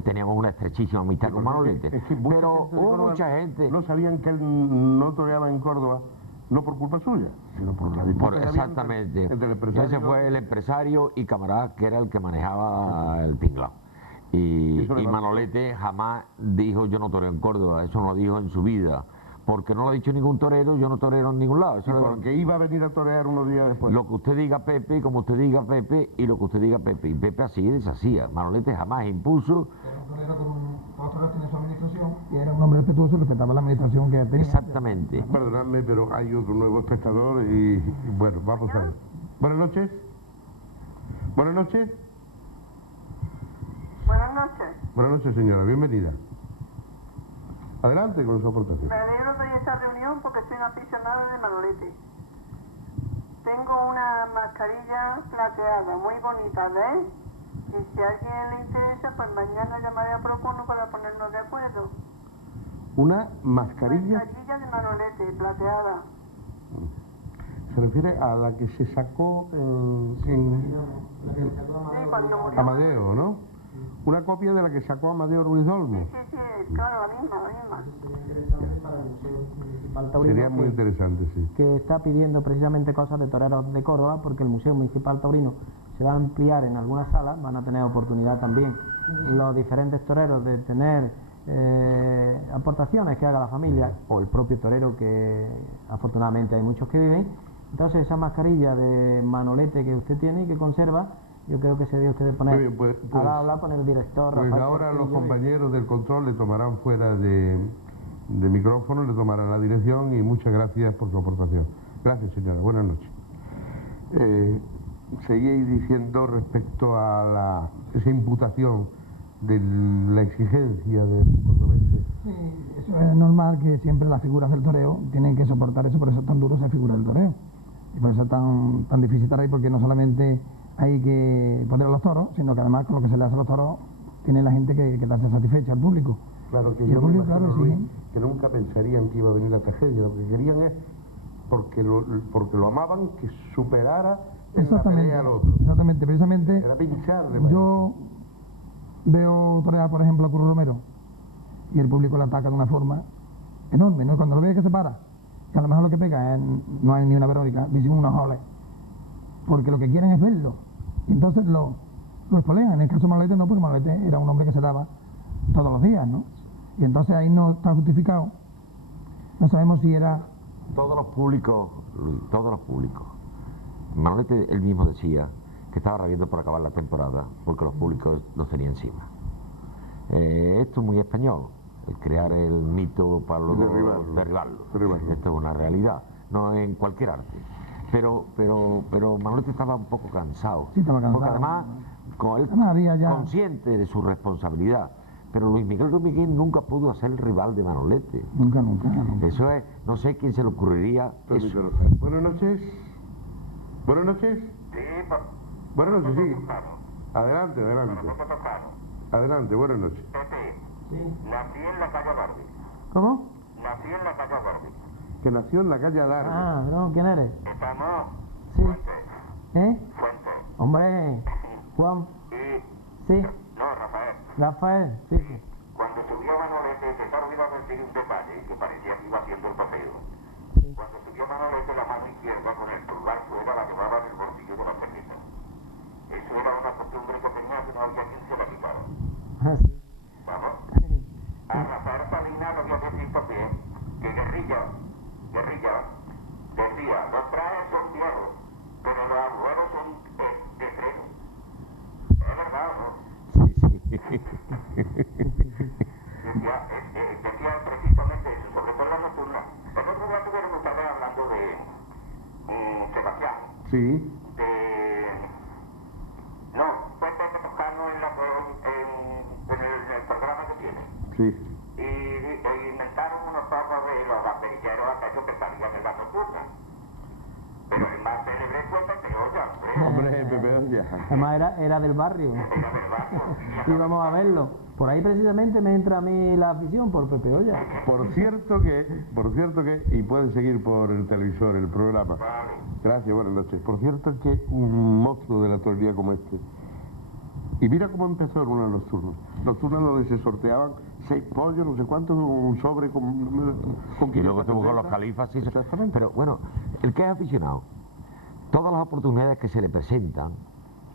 teníamos una estrechísima amistad con Manolete, Es que mucha pero gente de hubo Córdoba mucha gente, no sabían que él no toreaba en Córdoba no por culpa suya, sino por la disputa que había Exactamente. entre el empresario. Ese fue el empresario y camarada que era el que manejaba el tinglao. Y Eso le va- Manolete jamás dijo yo no toreo en Córdoba, eso no lo dijo en su vida. Porque no lo ha dicho ningún torero, yo no torero en ningún lado. Eso Y le- porque iba a venir a torear unos días después. Lo que usted diga Pepe, como usted diga Pepe, y lo que usted diga Pepe. Y Pepe así deshacía. Manolete jamás impuso. Era un torero con todos los toreros tienen su administración y era un hombre respetuoso y respetaba la administración que tenía. Exactamente. Perdonadme, pero hay otro nuevo espectador y bueno, vamos a ver. Buenas noches. Buenas noches. Buenas noches. Buenas noches, señora. Bienvenida. Adelante con su aportación. Me alegro de esta reunión porque soy una aficionada de Manolete. Tengo una mascarilla plateada muy bonita, ¿ves? Y si a alguien le interesa, pues mañana llamaré a Procono para ponernos de acuerdo. Una mascarilla. Mascarilla de Manolete, plateada. Se refiere a la que se sacó en Sí, cuando murió. Amadeo, ¿no? Una copia de la que sacó Amadeo Ruiz Olmo. Sí, sí, claro, la misma, la misma. Sería muy interesante, sí. Que está pidiendo precisamente cosas de toreros de Córdoba, porque el Museo Municipal Taurino se va a ampliar en algunas salas, van a tener oportunidad también los diferentes toreros de tener aportaciones que haga la familia o el propio torero, que afortunadamente hay muchos que viven. Entonces esa mascarilla de Manolete que usted tiene y que conserva, yo creo que se debe usted de poner Muy bien, pues, a hablar con el director. Pues Rafael ahora los Portillo, compañeros del control le tomarán fuera de micrófono, le tomarán la dirección y muchas gracias por su aportación. Gracias, señora. Buenas noches. Seguíais diciendo respecto a esa imputación de la exigencia del cordobense. Sí, eso es normal, que siempre las figuras del toreo tienen que soportar eso, por eso es tan duro ser figura del toreo. Y por eso es tan difícil estar ahí, porque no solamente hay que poner a los toros, sino que además con lo que se le hace a los toros tiene la gente que darse satisfecha al público. Claro que Y yo el me público, imagino, claro, Luis, sí. que nunca pensarían que iba a venir la tragedia. Lo que querían es, porque lo amaban, que superara en la pelea al otro. Exactamente, precisamente Era pincharle. vaya. yo veo torear, por ejemplo, a Curro Romero y el público le ataca de una forma enorme, ¿no? Cuando lo ve que se para, y a lo mejor lo que pega es, no hay ni una verónica, dicen unos joles, porque lo que quieren es verlo, y entonces lo espolean. En el caso de Manolete no, porque Manolete era un hombre que se daba todos los días, ¿no? Y entonces ahí no está justificado, no sabemos si era... Todos los públicos, Luis, todos los públicos. Manolete él mismo decía que estaba rabiando por acabar la temporada porque los públicos los tenía encima. Esto es muy español, el crear el mito para luego derribarlo. Esto es una realidad, no en cualquier arte. Pero Manolete estaba un poco cansado. Sí, estaba cansado. Porque además, con él Además, había ya... consciente de su responsabilidad. Pero Luis Miguel Rumiguín nunca pudo ser el rival de Manolete. Nunca. Eso es, no sé quién se le ocurriría eso. Permítelo. Buenas noches. Buenas noches. Sí, Buenas noches, sí. Adelante. Adelante, buenas noches. Pepe, nací en la calle Barbie. ¿Cómo? Nací en la calle Barbie. Que nació en la calle Adarve. Ah, no, ¿quién eres? Estamos Sí. Fuente. ¿Eh? Fuente. Hombre, Juan, Y... sí, No, Rafael. Rafael, sí, sí. Cuando subió Manolete, se te ha olvidado decir un detalle que parecía que iba haciendo el paseo. Cuando subió Manolete, la mano izquierda con el pulgar fuera la llevaba en el bolsillo de la chaqueta. Eso era una costumbre que tenía, que no había quien se la quitara. Ah, sí. Vamos. A Rafael Salinas lo había visto bien, que Guerrilla, decía, los trajes son viejos, pero los abuelos son de freno. Es verdad, ¿no? Decía precisamente eso, sobre todo en la nocturna. El otro día tuvieron ustedes hablando de Sebastián, Sí. no, fue Pepe Toscano en el programa que tiene. Sí. Y inventaron unos ojos de los vampiriqueros aquellos que salían en la nocturna. Pero el más célebre fue Pepe Olla, Hombre, Pepe Olla. Además era del barrio. era verdad. Íbamos a verlo. Por ahí precisamente me entra a mí la afición por Pepe Olla. Por cierto que, y pueden seguir por el televisor el programa. Gracias, buenas noches. Por cierto que un monstruo de la torería como este. Y mira cómo empezó en una nocturna. Nocturna donde se 6 pollos, no sé cuánto, un sobre con Y luego estuvo con los califas, sí, Exactamente. pero bueno, el que es aficionado, todas las oportunidades que se le presentan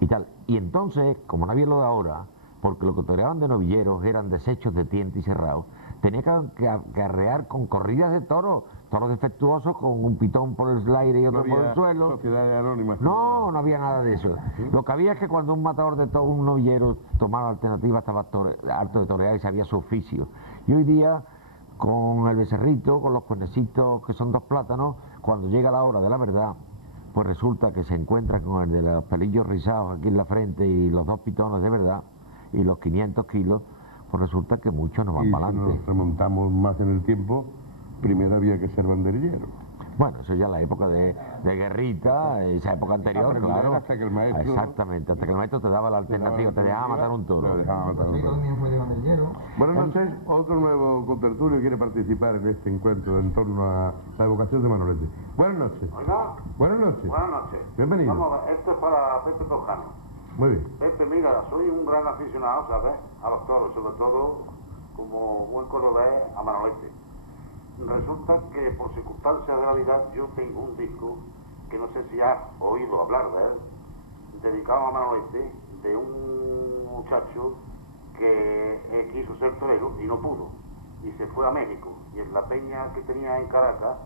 y tal, y entonces, como no había lo de ahora, porque lo que toreaban de novilleros eran desechos de tiente y cerrados, tenía que arrear con corridas de toros, toros defectuosos con un pitón por el aire y No otro por el había suelo. sociedades anónimas. No, no había nada de eso. Lo que había es que cuando un matador de toros, un novillero, tomaba la alternativa, estaba harto de torear y sabía su oficio. Y hoy día, con el becerrito, con los cuernecitos que son 2 plátanos, cuando llega la hora de la verdad, pues resulta que se encuentra con el de los pelillos rizados aquí en la frente y los 2 pitones de verdad y los 500 kilos, pues resulta que muchos no van Y para si adelante. nos remontamos más en el tiempo, primero había que ser banderillero. Bueno, eso ya es la época de guerrita, esa época anterior, Aprender claro. hasta que el maestro- Exactamente, hasta que el maestro te daba la alternativa, te dejaba matar un toro. Te dejaba matar un Yo toro. también fue de banderillero. Buenas noches, otro nuevo contertulio quiere participar en este encuentro en torno a la evocación de Manolete. Buenas noches. Oiga, Buenas noches. buenas noches. Bienvenido. Vamos a ver, esto es para Pepe Toscano. Muy bien. Pepe, mira, soy un gran aficionado, ¿sabes? A los toros, sobre todo como buen cordobés a Manolete. Resulta que por circunstancias de la vida yo tengo un disco que no sé si has oído hablar de él, dedicado a Manolete, de un muchacho que quiso ser torero y no pudo, y se fue a México, y en la peña que tenía en Caracas,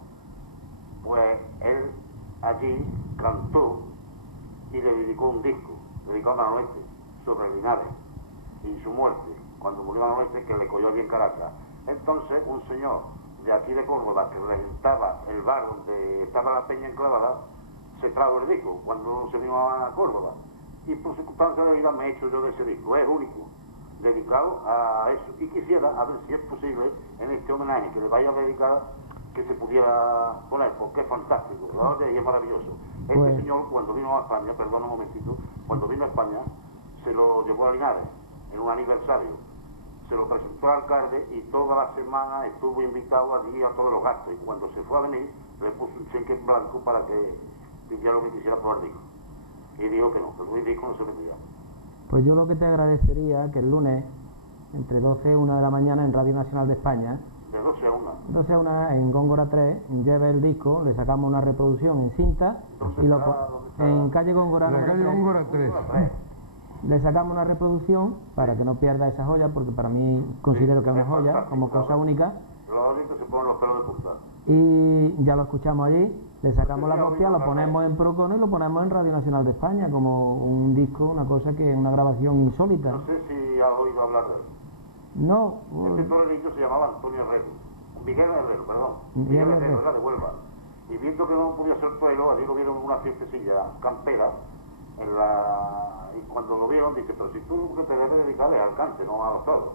pues él allí cantó y le dedicó un disco, dedicado a Manolete, sobre Linares y su muerte, cuando murió Manolete, que le cogió allí en Caracas. Entonces un señor de aquí de Córdoba, que regentaba el bar donde estaba la peña enclavada, se trajo el disco cuando se vino a Córdoba, y por circunstancias de vida me he hecho yo de ese disco, es único, dedicado a eso, y quisiera a ver si es posible en este homenaje que le vaya a dedicar, que se pudiera poner, porque es fantástico, ¿verdad? Y es maravilloso. Este Pues- señor cuando vino a España, perdón un momentito, cuando vino a España se lo llevó a Linares en un aniversario, se lo presentó al alcalde y toda la semana estuvo invitado allí a todos los gastos, y cuando se fue a venir le puso un cheque en blanco para que pidiera lo que quisiera por el disco, y dijo que no, que el disco no se vendía. Pues yo lo que te agradecería que el lunes, entre 12 y 1 de la mañana, en Radio Nacional de España, De 12 a 1. 12 a 1 en Góngora 3, lleve el disco, le sacamos una reproducción en cinta ¿Dónde y lo está? pon- ¿Dónde está? en calle Góngora En la número calle 3. Góngora 3. Le sacamos una reproducción para que no pierda esa joya, porque para mí considero que es una joya, como cosa única, Los ahorita se ponen los pelos de punta. y ya lo escuchamos allí, le sacamos la Sí, copia, lo oído, ponemos en Procono y lo ponemos en Radio Nacional de España como un disco, una cosa que una grabación insólita. No sé si has oído hablar de él. No, Este torerillo se llamaba Antonio Herrero, Miguel Herrero, perdón. Miguel Miguel Herrero, Herrero. era de Huelva. Y viendo que no podía ser torero, allí lo vieron en una fiestecilla campera, y cuando lo vieron, dice, pero si tú lo que te debes dedicar es al cante, no a los toros.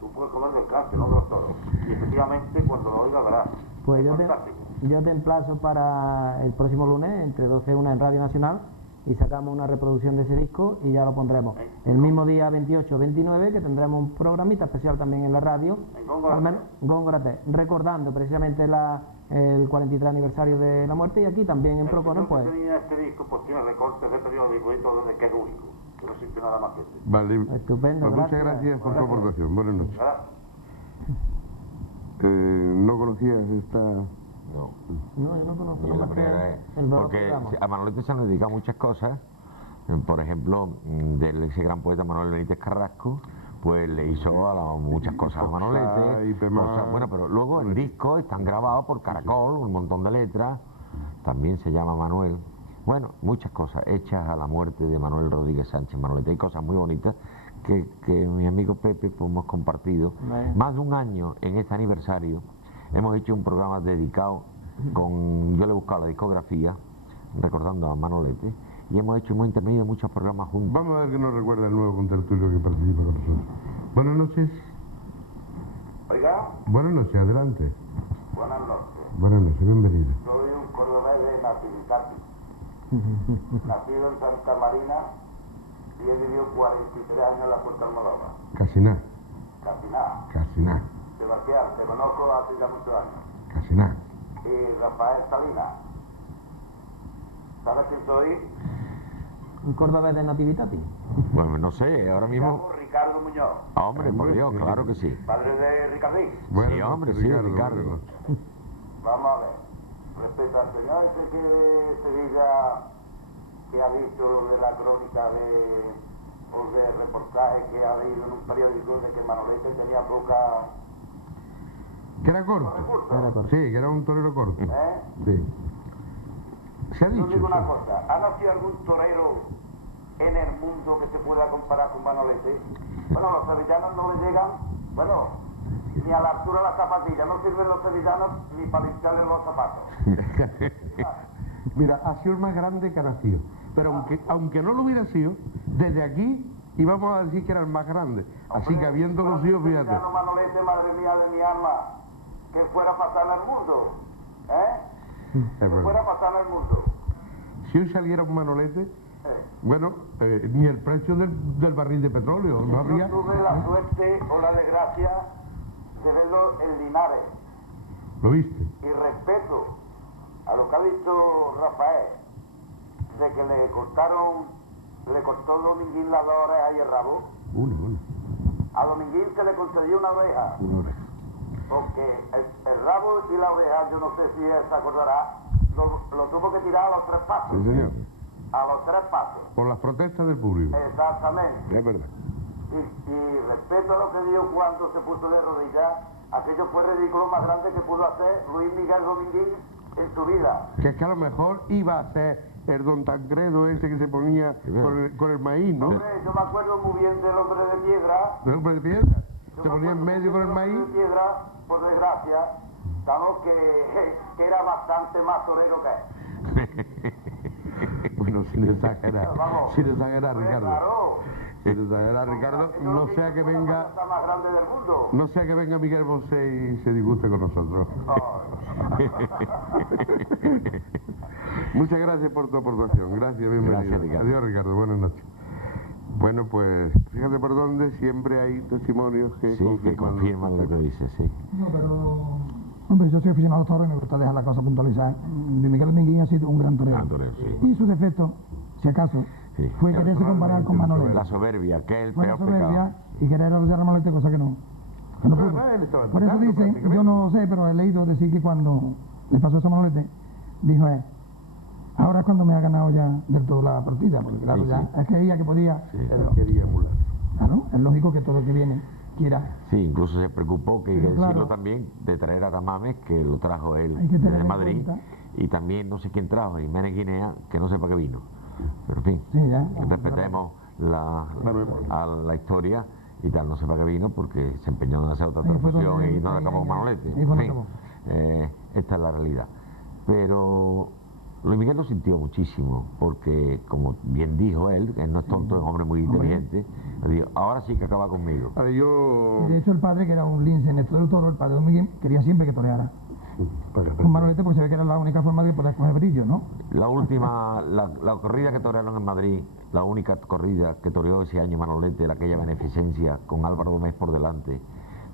Tú puedes comer del cante, no de los toros. Y efectivamente, cuando lo oiga, verás. pues es yo te, fantástico. yo te emplazo para el próximo lunes, entre 12 y 1 en Radio Nacional, y sacamos una reproducción de ese disco y ya lo pondremos. El mismo día 28-29, que tendremos un programita especial también en la radio, En Góngora al menos Góngora 3, recordando precisamente el 43 aniversario de la muerte, y aquí también en El Procono, señor pues... que tenía este disco, pues tiene recortes de periódico y todo, de que es único, que no existe nada más que este. Vale. Estupendo, Pues muchas gracias. gracias por su Gracias. aportación. Buenas noches. ¿Verdad? ¿No conocías esta...? No. No, yo no conozco Y es la más que primera vez. el Doro Porque Programa. a Manolete se han dedicado muchas cosas. Por ejemplo, ese gran poeta Manuel Benítez Carrasco, pues le hizo muchas cosas a Manolete. y Pemá. Bueno, pero luego en discos están grabados por Caracol, un montón de letras. También se llama Manuel. Bueno, muchas cosas hechas a la muerte de Manuel Rodríguez Sánchez Manolete. Hay cosas muy bonitas que mi amigo Pepe pues, hemos compartido. Bueno. Más de un año en este aniversario hemos hecho un programa dedicado yo le he buscado la discografía recordando a Manolete, y hemos intervenido en muchos programas juntos. Vamos a ver qué nos recuerda el nuevo contertulio que participa con nosotros. Buenas noches. Oiga, Buenas noches, adelante. buenas noches. Buenas noches, bienvenido. Soy un cordobés de Natividad. Nacido en Santa Marina y he vivido 43 años en la Puerta Almodóvar. Casi nada, Casi nada. casi nada, Sebastián, te conozco hace ya muchos años. casi nada. Y Rafael Salinas. ¿Sabes quién soy? un cordobés de Nativitati? Bueno, no sé, ahora mismo... Llamo Ricardo Muñoz, Hombre, por Dios, claro que sí. padre de Ricardín. Sí, hombre, sí, Ricardo. Vamos a ver. Respecto al señor ese que se diga que ha visto de la crónica o de reportaje que ha leído en un periódico de que Manolete tenía poca Que era corto. recursos. Sí, que era un torero corto. Sí. Se ha Yo dicho. digo una sí. cosa, ¿ha nacido algún torero en el mundo que se pueda comparar con Manolete? Bueno, los sevillanos no le llegan, bueno, ni a la altura de las zapatillas, no sirven los sevillanos ni para limpiarle los zapatos. Mira, ha sido el más grande que ha nacido. Pero aunque no lo hubiera sido, desde aquí íbamos a decir que era el más grande. Así que habiéndolo sido, fíjate. Sevillano Manolete, madre mía de mi alma, que fuera a pasar en el mundo, Es que verdad. fuera a pasar en el mundo. Si hoy saliera un Manolete, bueno, ni el precio del barril de petróleo, no habría. Yo tuve la suerte o la desgracia de verlo en Linares ¿Lo viste? y respeto a lo que ha dicho Rafael de que le cortó Dominguín las dos orejas y el rabo. Una. A Dominguín se le concedió una oreja, Una oreja. porque el rabo y la oreja, yo no sé si él se acordará, lo tuvo que tirar a los 3 pasos. Sí, señor. A los 3 pasos. Por las protestas del público. Exactamente. Es verdad. Y respeto a lo que dijo cuando se puso de rodillas, aquello fue el ridículo más grande que pudo hacer Luis Miguel Dominguín en su vida. Que es que a lo mejor iba a ser el don Tancredo ese que se ponía con el maíz, ¿no? Hombre, yo me acuerdo muy bien del hombre de piedra. El hombre de piedra. Yo Se me ponía en acuerdo medio muy con el bien del maíz. hombre de piedra, por desgracia, sabemos que era bastante más torero que él. Bueno, sin exagerar. Vamos. Sin exagerar, Pues, Ricardo. claro. Sin exagerar, Ricardo. Aquello No que sea que fue la venga. protesta más grande del mundo. No sea que venga Miguel Bosé y se disguste con nosotros. Muchas gracias por tu aportación. Gracias, bienvenido. Gracias, Ricardo. Adiós, Ricardo. Buenas noches. Bueno, pues fíjate por dónde siempre hay testimonios que Sí, que confirman lo que dice, sí. No, pero... Hombre, yo soy aficionado a los toros y me gusta dejar la cosa puntualizada. De Miguel Dominguín ha sido un gran torero. Gran torero, sí. Y su defecto, si acaso, Sí. fue quererse comparar con Manolete. La soberbia, que es el Fue la peor pecado. soberbia y querer arrollar a Manolete, cosa que no pudo. él estaba Por eso empezando, dicen, prácticamente. yo no lo sé, pero he leído decir que cuando le pasó eso a Manolete, dijo ahora es cuando me ha ganado ya del todo la partida, porque claro, Sí, ya sí. es que ella que podía, Él quería emular. claro, es lógico que todo el que viene quiera. Sí, incluso se preocupó, que hay que Pero claro. decirlo también, de traer a Tamames, que lo trajo él Hay que tener desde en Madrid, cuenta. y también no sé quién trajo, Jiménez Guinea, que no sepa que vino. Pero en fin, Sí, ya. respetemos a la historia y tal, no sepa que vino porque se empeñó en hacer otra Ahí fue transfusión donde- y no le ahí- acabó ahí- con Manolete. ahí fue En donde fin, acabó. esta es la realidad. Pero Luis Miguel lo sintió muchísimo, porque como bien dijo él no es tonto, es un hombre muy inteligente, le dijo, ahora sí que acaba conmigo. Ahora yo. Y de hecho el padre, que era un lince en esto del toro, el padre de Miguel, quería siempre que toreara Para- con Manolete, porque se ve que era la única forma de poder coger brillo, ¿no? La última, la corrida que torearon en Madrid, la única corrida que toreó ese año Manolete, aquella beneficencia con Álvaro Domés por delante,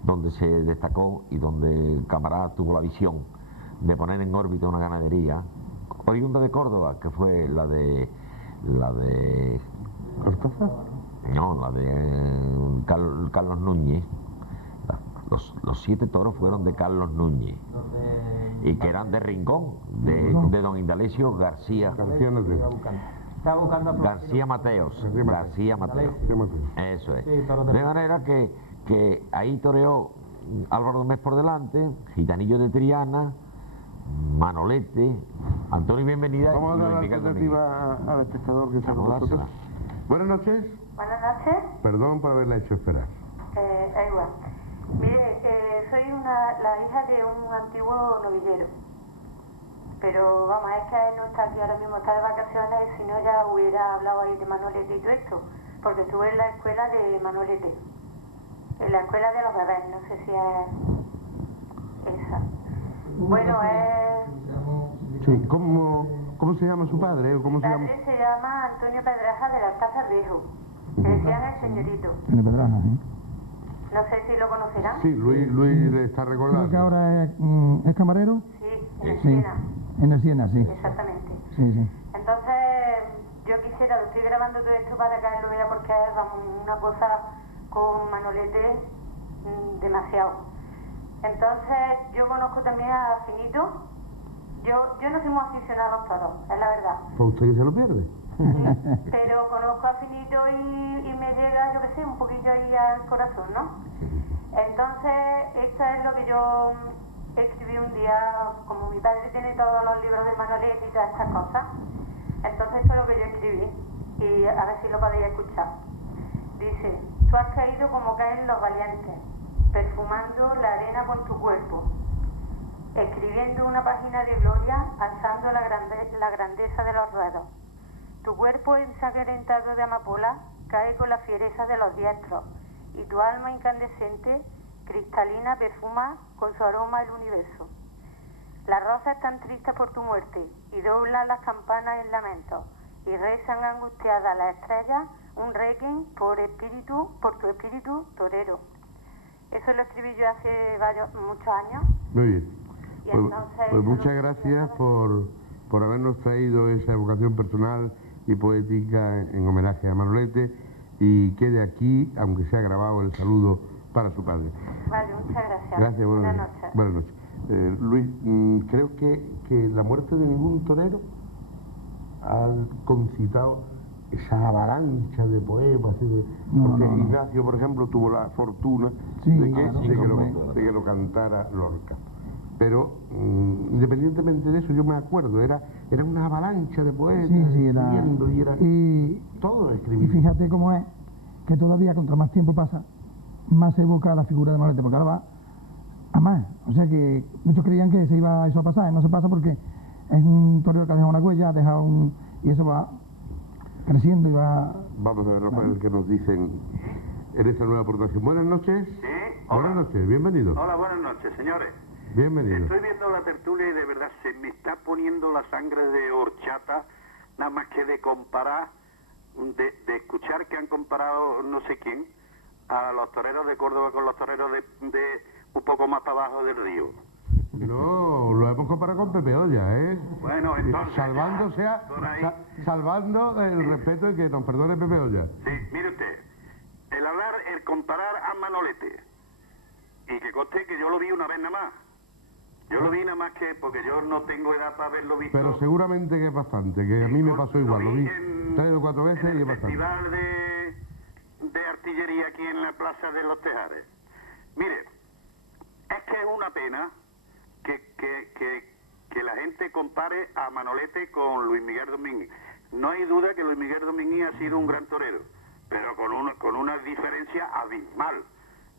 donde se destacó y donde el camarada tuvo la visión de poner en órbita una ganadería oriunda de Córdoba, que fue la de ¿Cortázar? no, la de Carlos Núñez. Los 7 toros fueron de Carlos Núñez y que eran de Rincón, de don Indalecio García Estaba buscando a García Mateos. García Mateos. Eso es. Sí, toros de- De manera que ahí toreó Álvaro Domés por delante, Gitanillo de Triana, Manolete, Antonio Bienvenida Vamos a y dar Luis la Miguel Domínguez. alternativa al espectador que está con Vamos a nosotros. dársela. Buenas noches. Buenas noches. Perdón por haberla hecho esperar. Igual. Mire, soy la hija de un antiguo novillero. Pero vamos, es que él no está aquí ahora mismo, está de vacaciones, si no ya hubiera hablado ahí de Manolete y todo esto. Porque estuve en la escuela de Manolete. En la escuela de los bebés, no sé si es esa. Bueno, Sí, ¿cómo se llama su padre? ¿O cómo mi se llama? padre se llama Antonio Pedraja de la Alcázar Viejo. Le decían el señorito. Tiene Pedraja, ¿sí? No sé si lo conocerán. Sí, Luis le está recordando. Creo que ahora es camarero. Sí, en el Sí, Siena. en el Siena, sí. Exactamente. Sí, sí. Entonces, yo quisiera, lo estoy grabando tomando todo esto para caerlo, mira, porque es, vamos, una cosa con Manolete demasiado. Entonces, yo conozco también a Finito. Yo no soy muy aficionada a los toros, es la verdad. Pues usted que se lo pierde. Sí, pero conozco a Finito y me llega, yo qué sé, un poquillo ahí al corazón, ¿no? Entonces, esto es lo que yo escribí un día, como mi padre tiene todos los libros de Manolete y todas estas cosas, entonces esto es lo que yo escribí, y a ver si lo podéis escuchar. Dice: tú has caído como caen los valientes, perfumando la arena con tu cuerpo, escribiendo una página de gloria, alzando la grandeza de los ruedos. Tu cuerpo ensangrentado de amapola cae con la fiereza de los diestros, y tu alma incandescente, cristalina, perfuma con su aroma el universo. Las rosas están tristes por tu muerte, y doblan las campanas en lamento, y rezan angustiadas las estrellas un requiem por tu espíritu torero. Eso lo escribí yo hace muchos años. Muy bien. Y entonces, Pues muchas gracias por habernos traído esa evocación personal y poética en homenaje a Manolete, y quede aquí, aunque sea grabado, el saludo para su padre. Vale, muchas gracias. Gracias, buenas noches. Buenas noches. Luis, creo que la muerte de ningún torero ha concitado esa avalancha de poemas, porque Ignacio, por ejemplo, tuvo la fortuna de que lo cantara Lorca. Pero independientemente de eso, yo me acuerdo, era una avalancha de poetas escribiendo, y todo escribiendo. Y fíjate cómo es que todavía, contra más tiempo pasa, más se evoca la figura de Manolete, porque ahora va a más. O sea que muchos creían que se iba eso a pasar, y no se pasa, porque es un torero que ha dejado una huella, y eso va creciendo y va... Vamos a ver, Rafael, qué nos dicen en esta nueva aportación. Buenas noches. Sí, hola. Buenas noches, bienvenido. Hola, buenas noches, señores. Bienvenido. Estoy viendo la tertulia y de verdad se me está poniendo la sangre de horchata, nada más que de comparar, de escuchar que han comparado no sé quién a los toreros de Córdoba con los toreros de un poco más para abajo del río. No, lo hemos comparado con Pepe Olla, ¿eh? Bueno, entonces... Salvando el respeto y que nos perdone Pepe Olla. Sí, mire usted, el comparar a Manolete, y que conste que yo lo vi una vez nada más. Yo lo vi nada más que porque yo no tengo edad para haberlo visto. Pero seguramente que es bastante, que a mí me pasó igual, lo vi 3 o 4 veces y es bastante. En el festival de artillería aquí en la Plaza de los Tejares. Mire, es que es una pena que la gente compare a Manolete con Luis Miguel Domínguez. No hay duda que Luis Miguel Domínguez ha sido un gran torero, pero con una diferencia abismal.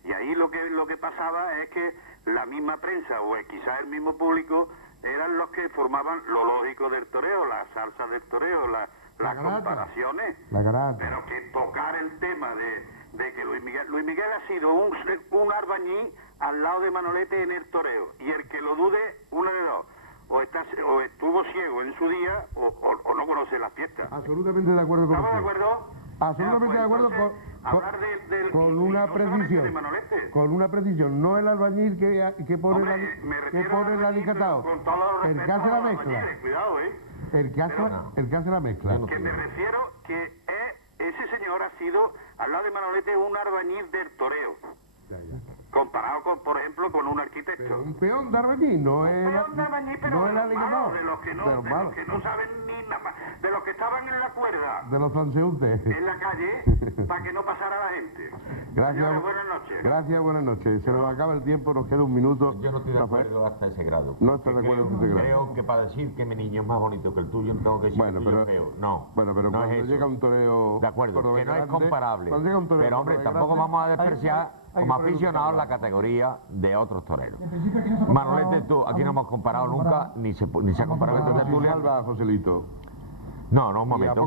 Y ahí lo que pasaba es que la misma prensa o quizás el mismo público eran los que formaban lo lógico del toreo, la salsa del toreo, las comparaciones. Pero que tocar el tema de que Luis Miguel ha sido un albañil al lado de Manolete en el toreo, y el que lo dude, una de dos, o estuvo ciego en su día o no conoce las fiestas. Absolutamente de acuerdo con usted. ¿Estamos de acuerdo? Absolutamente de acuerdo con una precisión. Con una precisión, no el albañil que pone el alicatado. El que hace la mezcla. Cuidado, el que hace la mezcla. Que me refiero que ese señor ha sido, al lado de Manolete, un albañil del toreo. Comparado con, por ejemplo, con un arquitecto. Pero un peón de albañil, no es. Un peón de albañil, pero no de los malos, de los que no malos. saben ni nada más, de los que estaban en la cuerda. De los transeúntes. En la calle, para que no pasara la gente. Gracias. Señores, buenas noches. Gracias, buenas noches. Se nos acaba el tiempo, nos queda un minuto. Yo no estoy de acuerdo hasta ese grado. No estás de acuerdo hasta ese grado. Creo que para decir que mi niño es más bonito que el tuyo, no tengo que decir que el tuyo es feo. No. Bueno, pero no cuando es llega un toreo. De acuerdo, que no es comparable. Pero hombre, tampoco vamos a despreciar como aficionados la categoría de otros toreros. Manolete, aquí no hemos comparado nunca, ni se ha comparado en esta tertulia. Joselito. No, un momento.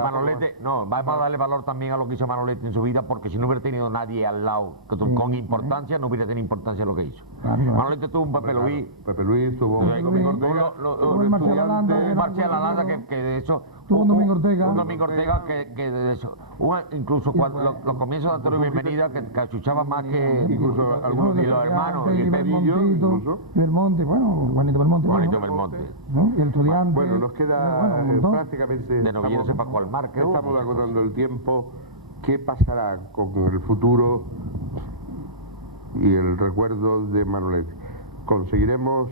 Manolete, vamos a darle valor también a lo que hizo Manolete en su vida, porque si no hubiera tenido nadie al lado con importancia, no hubiera tenido importancia lo que hizo. Manolete tuvo un Pepe Luis tuvo un Marcial Alanda, que de eso Tuvo un Domingo Ortega. Un Domingo Ortega que de eso. Incluso cuando los comienzos de Antonio Bienvenida, que achuchaba más que Incluso algunos y los hermanos, y el Belmonte, incluso. Belmonte, bueno, Juanito Belmonte. Juanito ¿no? Belmonte. ¿No? Y el estudiante. Bueno, nos queda un montón. prácticamente... De Novilleros de Pascual Márquez. Estamos agotando el tiempo. ¿Qué pasará con el futuro y el recuerdo de Manolete? ¿Conseguiremos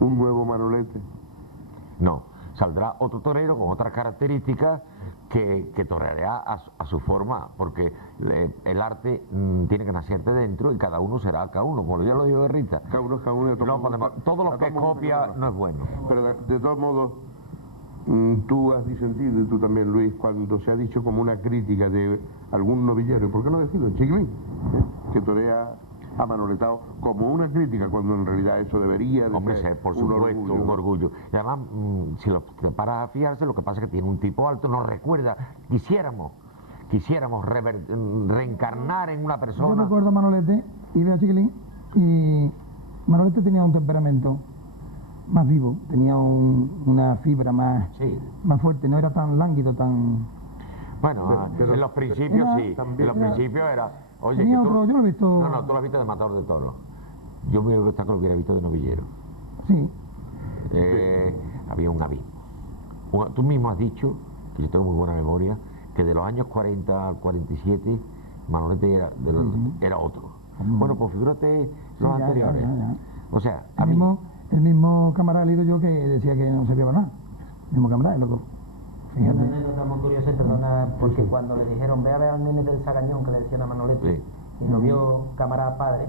un nuevo Manolete? No, saldrá otro torero con otras características que toreará a su forma, porque el arte tiene que nacerte dentro y cada uno será cada uno, como ya lo dijo Rita. Cada uno es cada uno. Todo lo que es copia no es bueno. Pero de todos modos, tú has disentido, y tú también, Luis, cuando se ha dicho como una crítica de algún novillero, ¿y por qué no decirlo? Chiquilín, que torea a Manoletao como una crítica, cuando en realidad eso debería de Hombre, ser por supuesto, un orgullo. Y además, si lo te paras a fijarse, lo que pasa es que tiene un tipo alto, nos recuerda, quisiéramos reencarnar en una Yo persona. recuerdo a Manolete y veo a Chiquilín, y Manolete tenía un temperamento más vivo, tenía una fibra más, Sí. más fuerte, no era tan lánguido, tan... Bueno, pero- en los principios era- sí, en los principios era... Oye, tenía que tú... otro, yo lo he visto... No, tú lo has visto de matador de toros. Yo me hubiera gustado que lo hubiera visto de novillero. Sí, Había un abismo. Tú mismo has dicho, que yo tengo muy buena memoria, que de los años 40 al 47, Manolete era otro. Bueno, pues fíjate los ya, anteriores. ya. O sea, a el mí... mismo camarada he leído yo que decía que no servía para nada. El mismo camarada, loco. Una Fíjate. anécdota muy curiosa, perdona, porque cuando le dijeron ve a ver al nene del Sagañón, que le decían a Manolete, Sí. y lo vio camarada padre,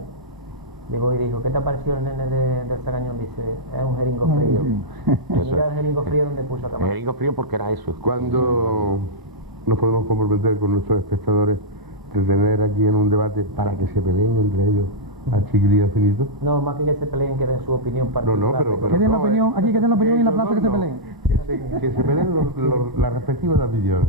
llegó y dijo, ¿qué te ha parecido el nene del Sagañón? Dice, es un jeringo frío. Y Eso mira es. el jeringo frío donde puso a El camarada. jeringo frío porque era eso. Cuando nos podemos comprometer con nuestros espectadores de tener aquí en un debate para que se peleen entre ellos a Chiquilín Finito. No, más que se peleen, que den su opinión No, particular. pero Que den la no, opinión, aquí que den la opinión y en la plaza que se no, peleen. que se peleen las respectivas opiniones.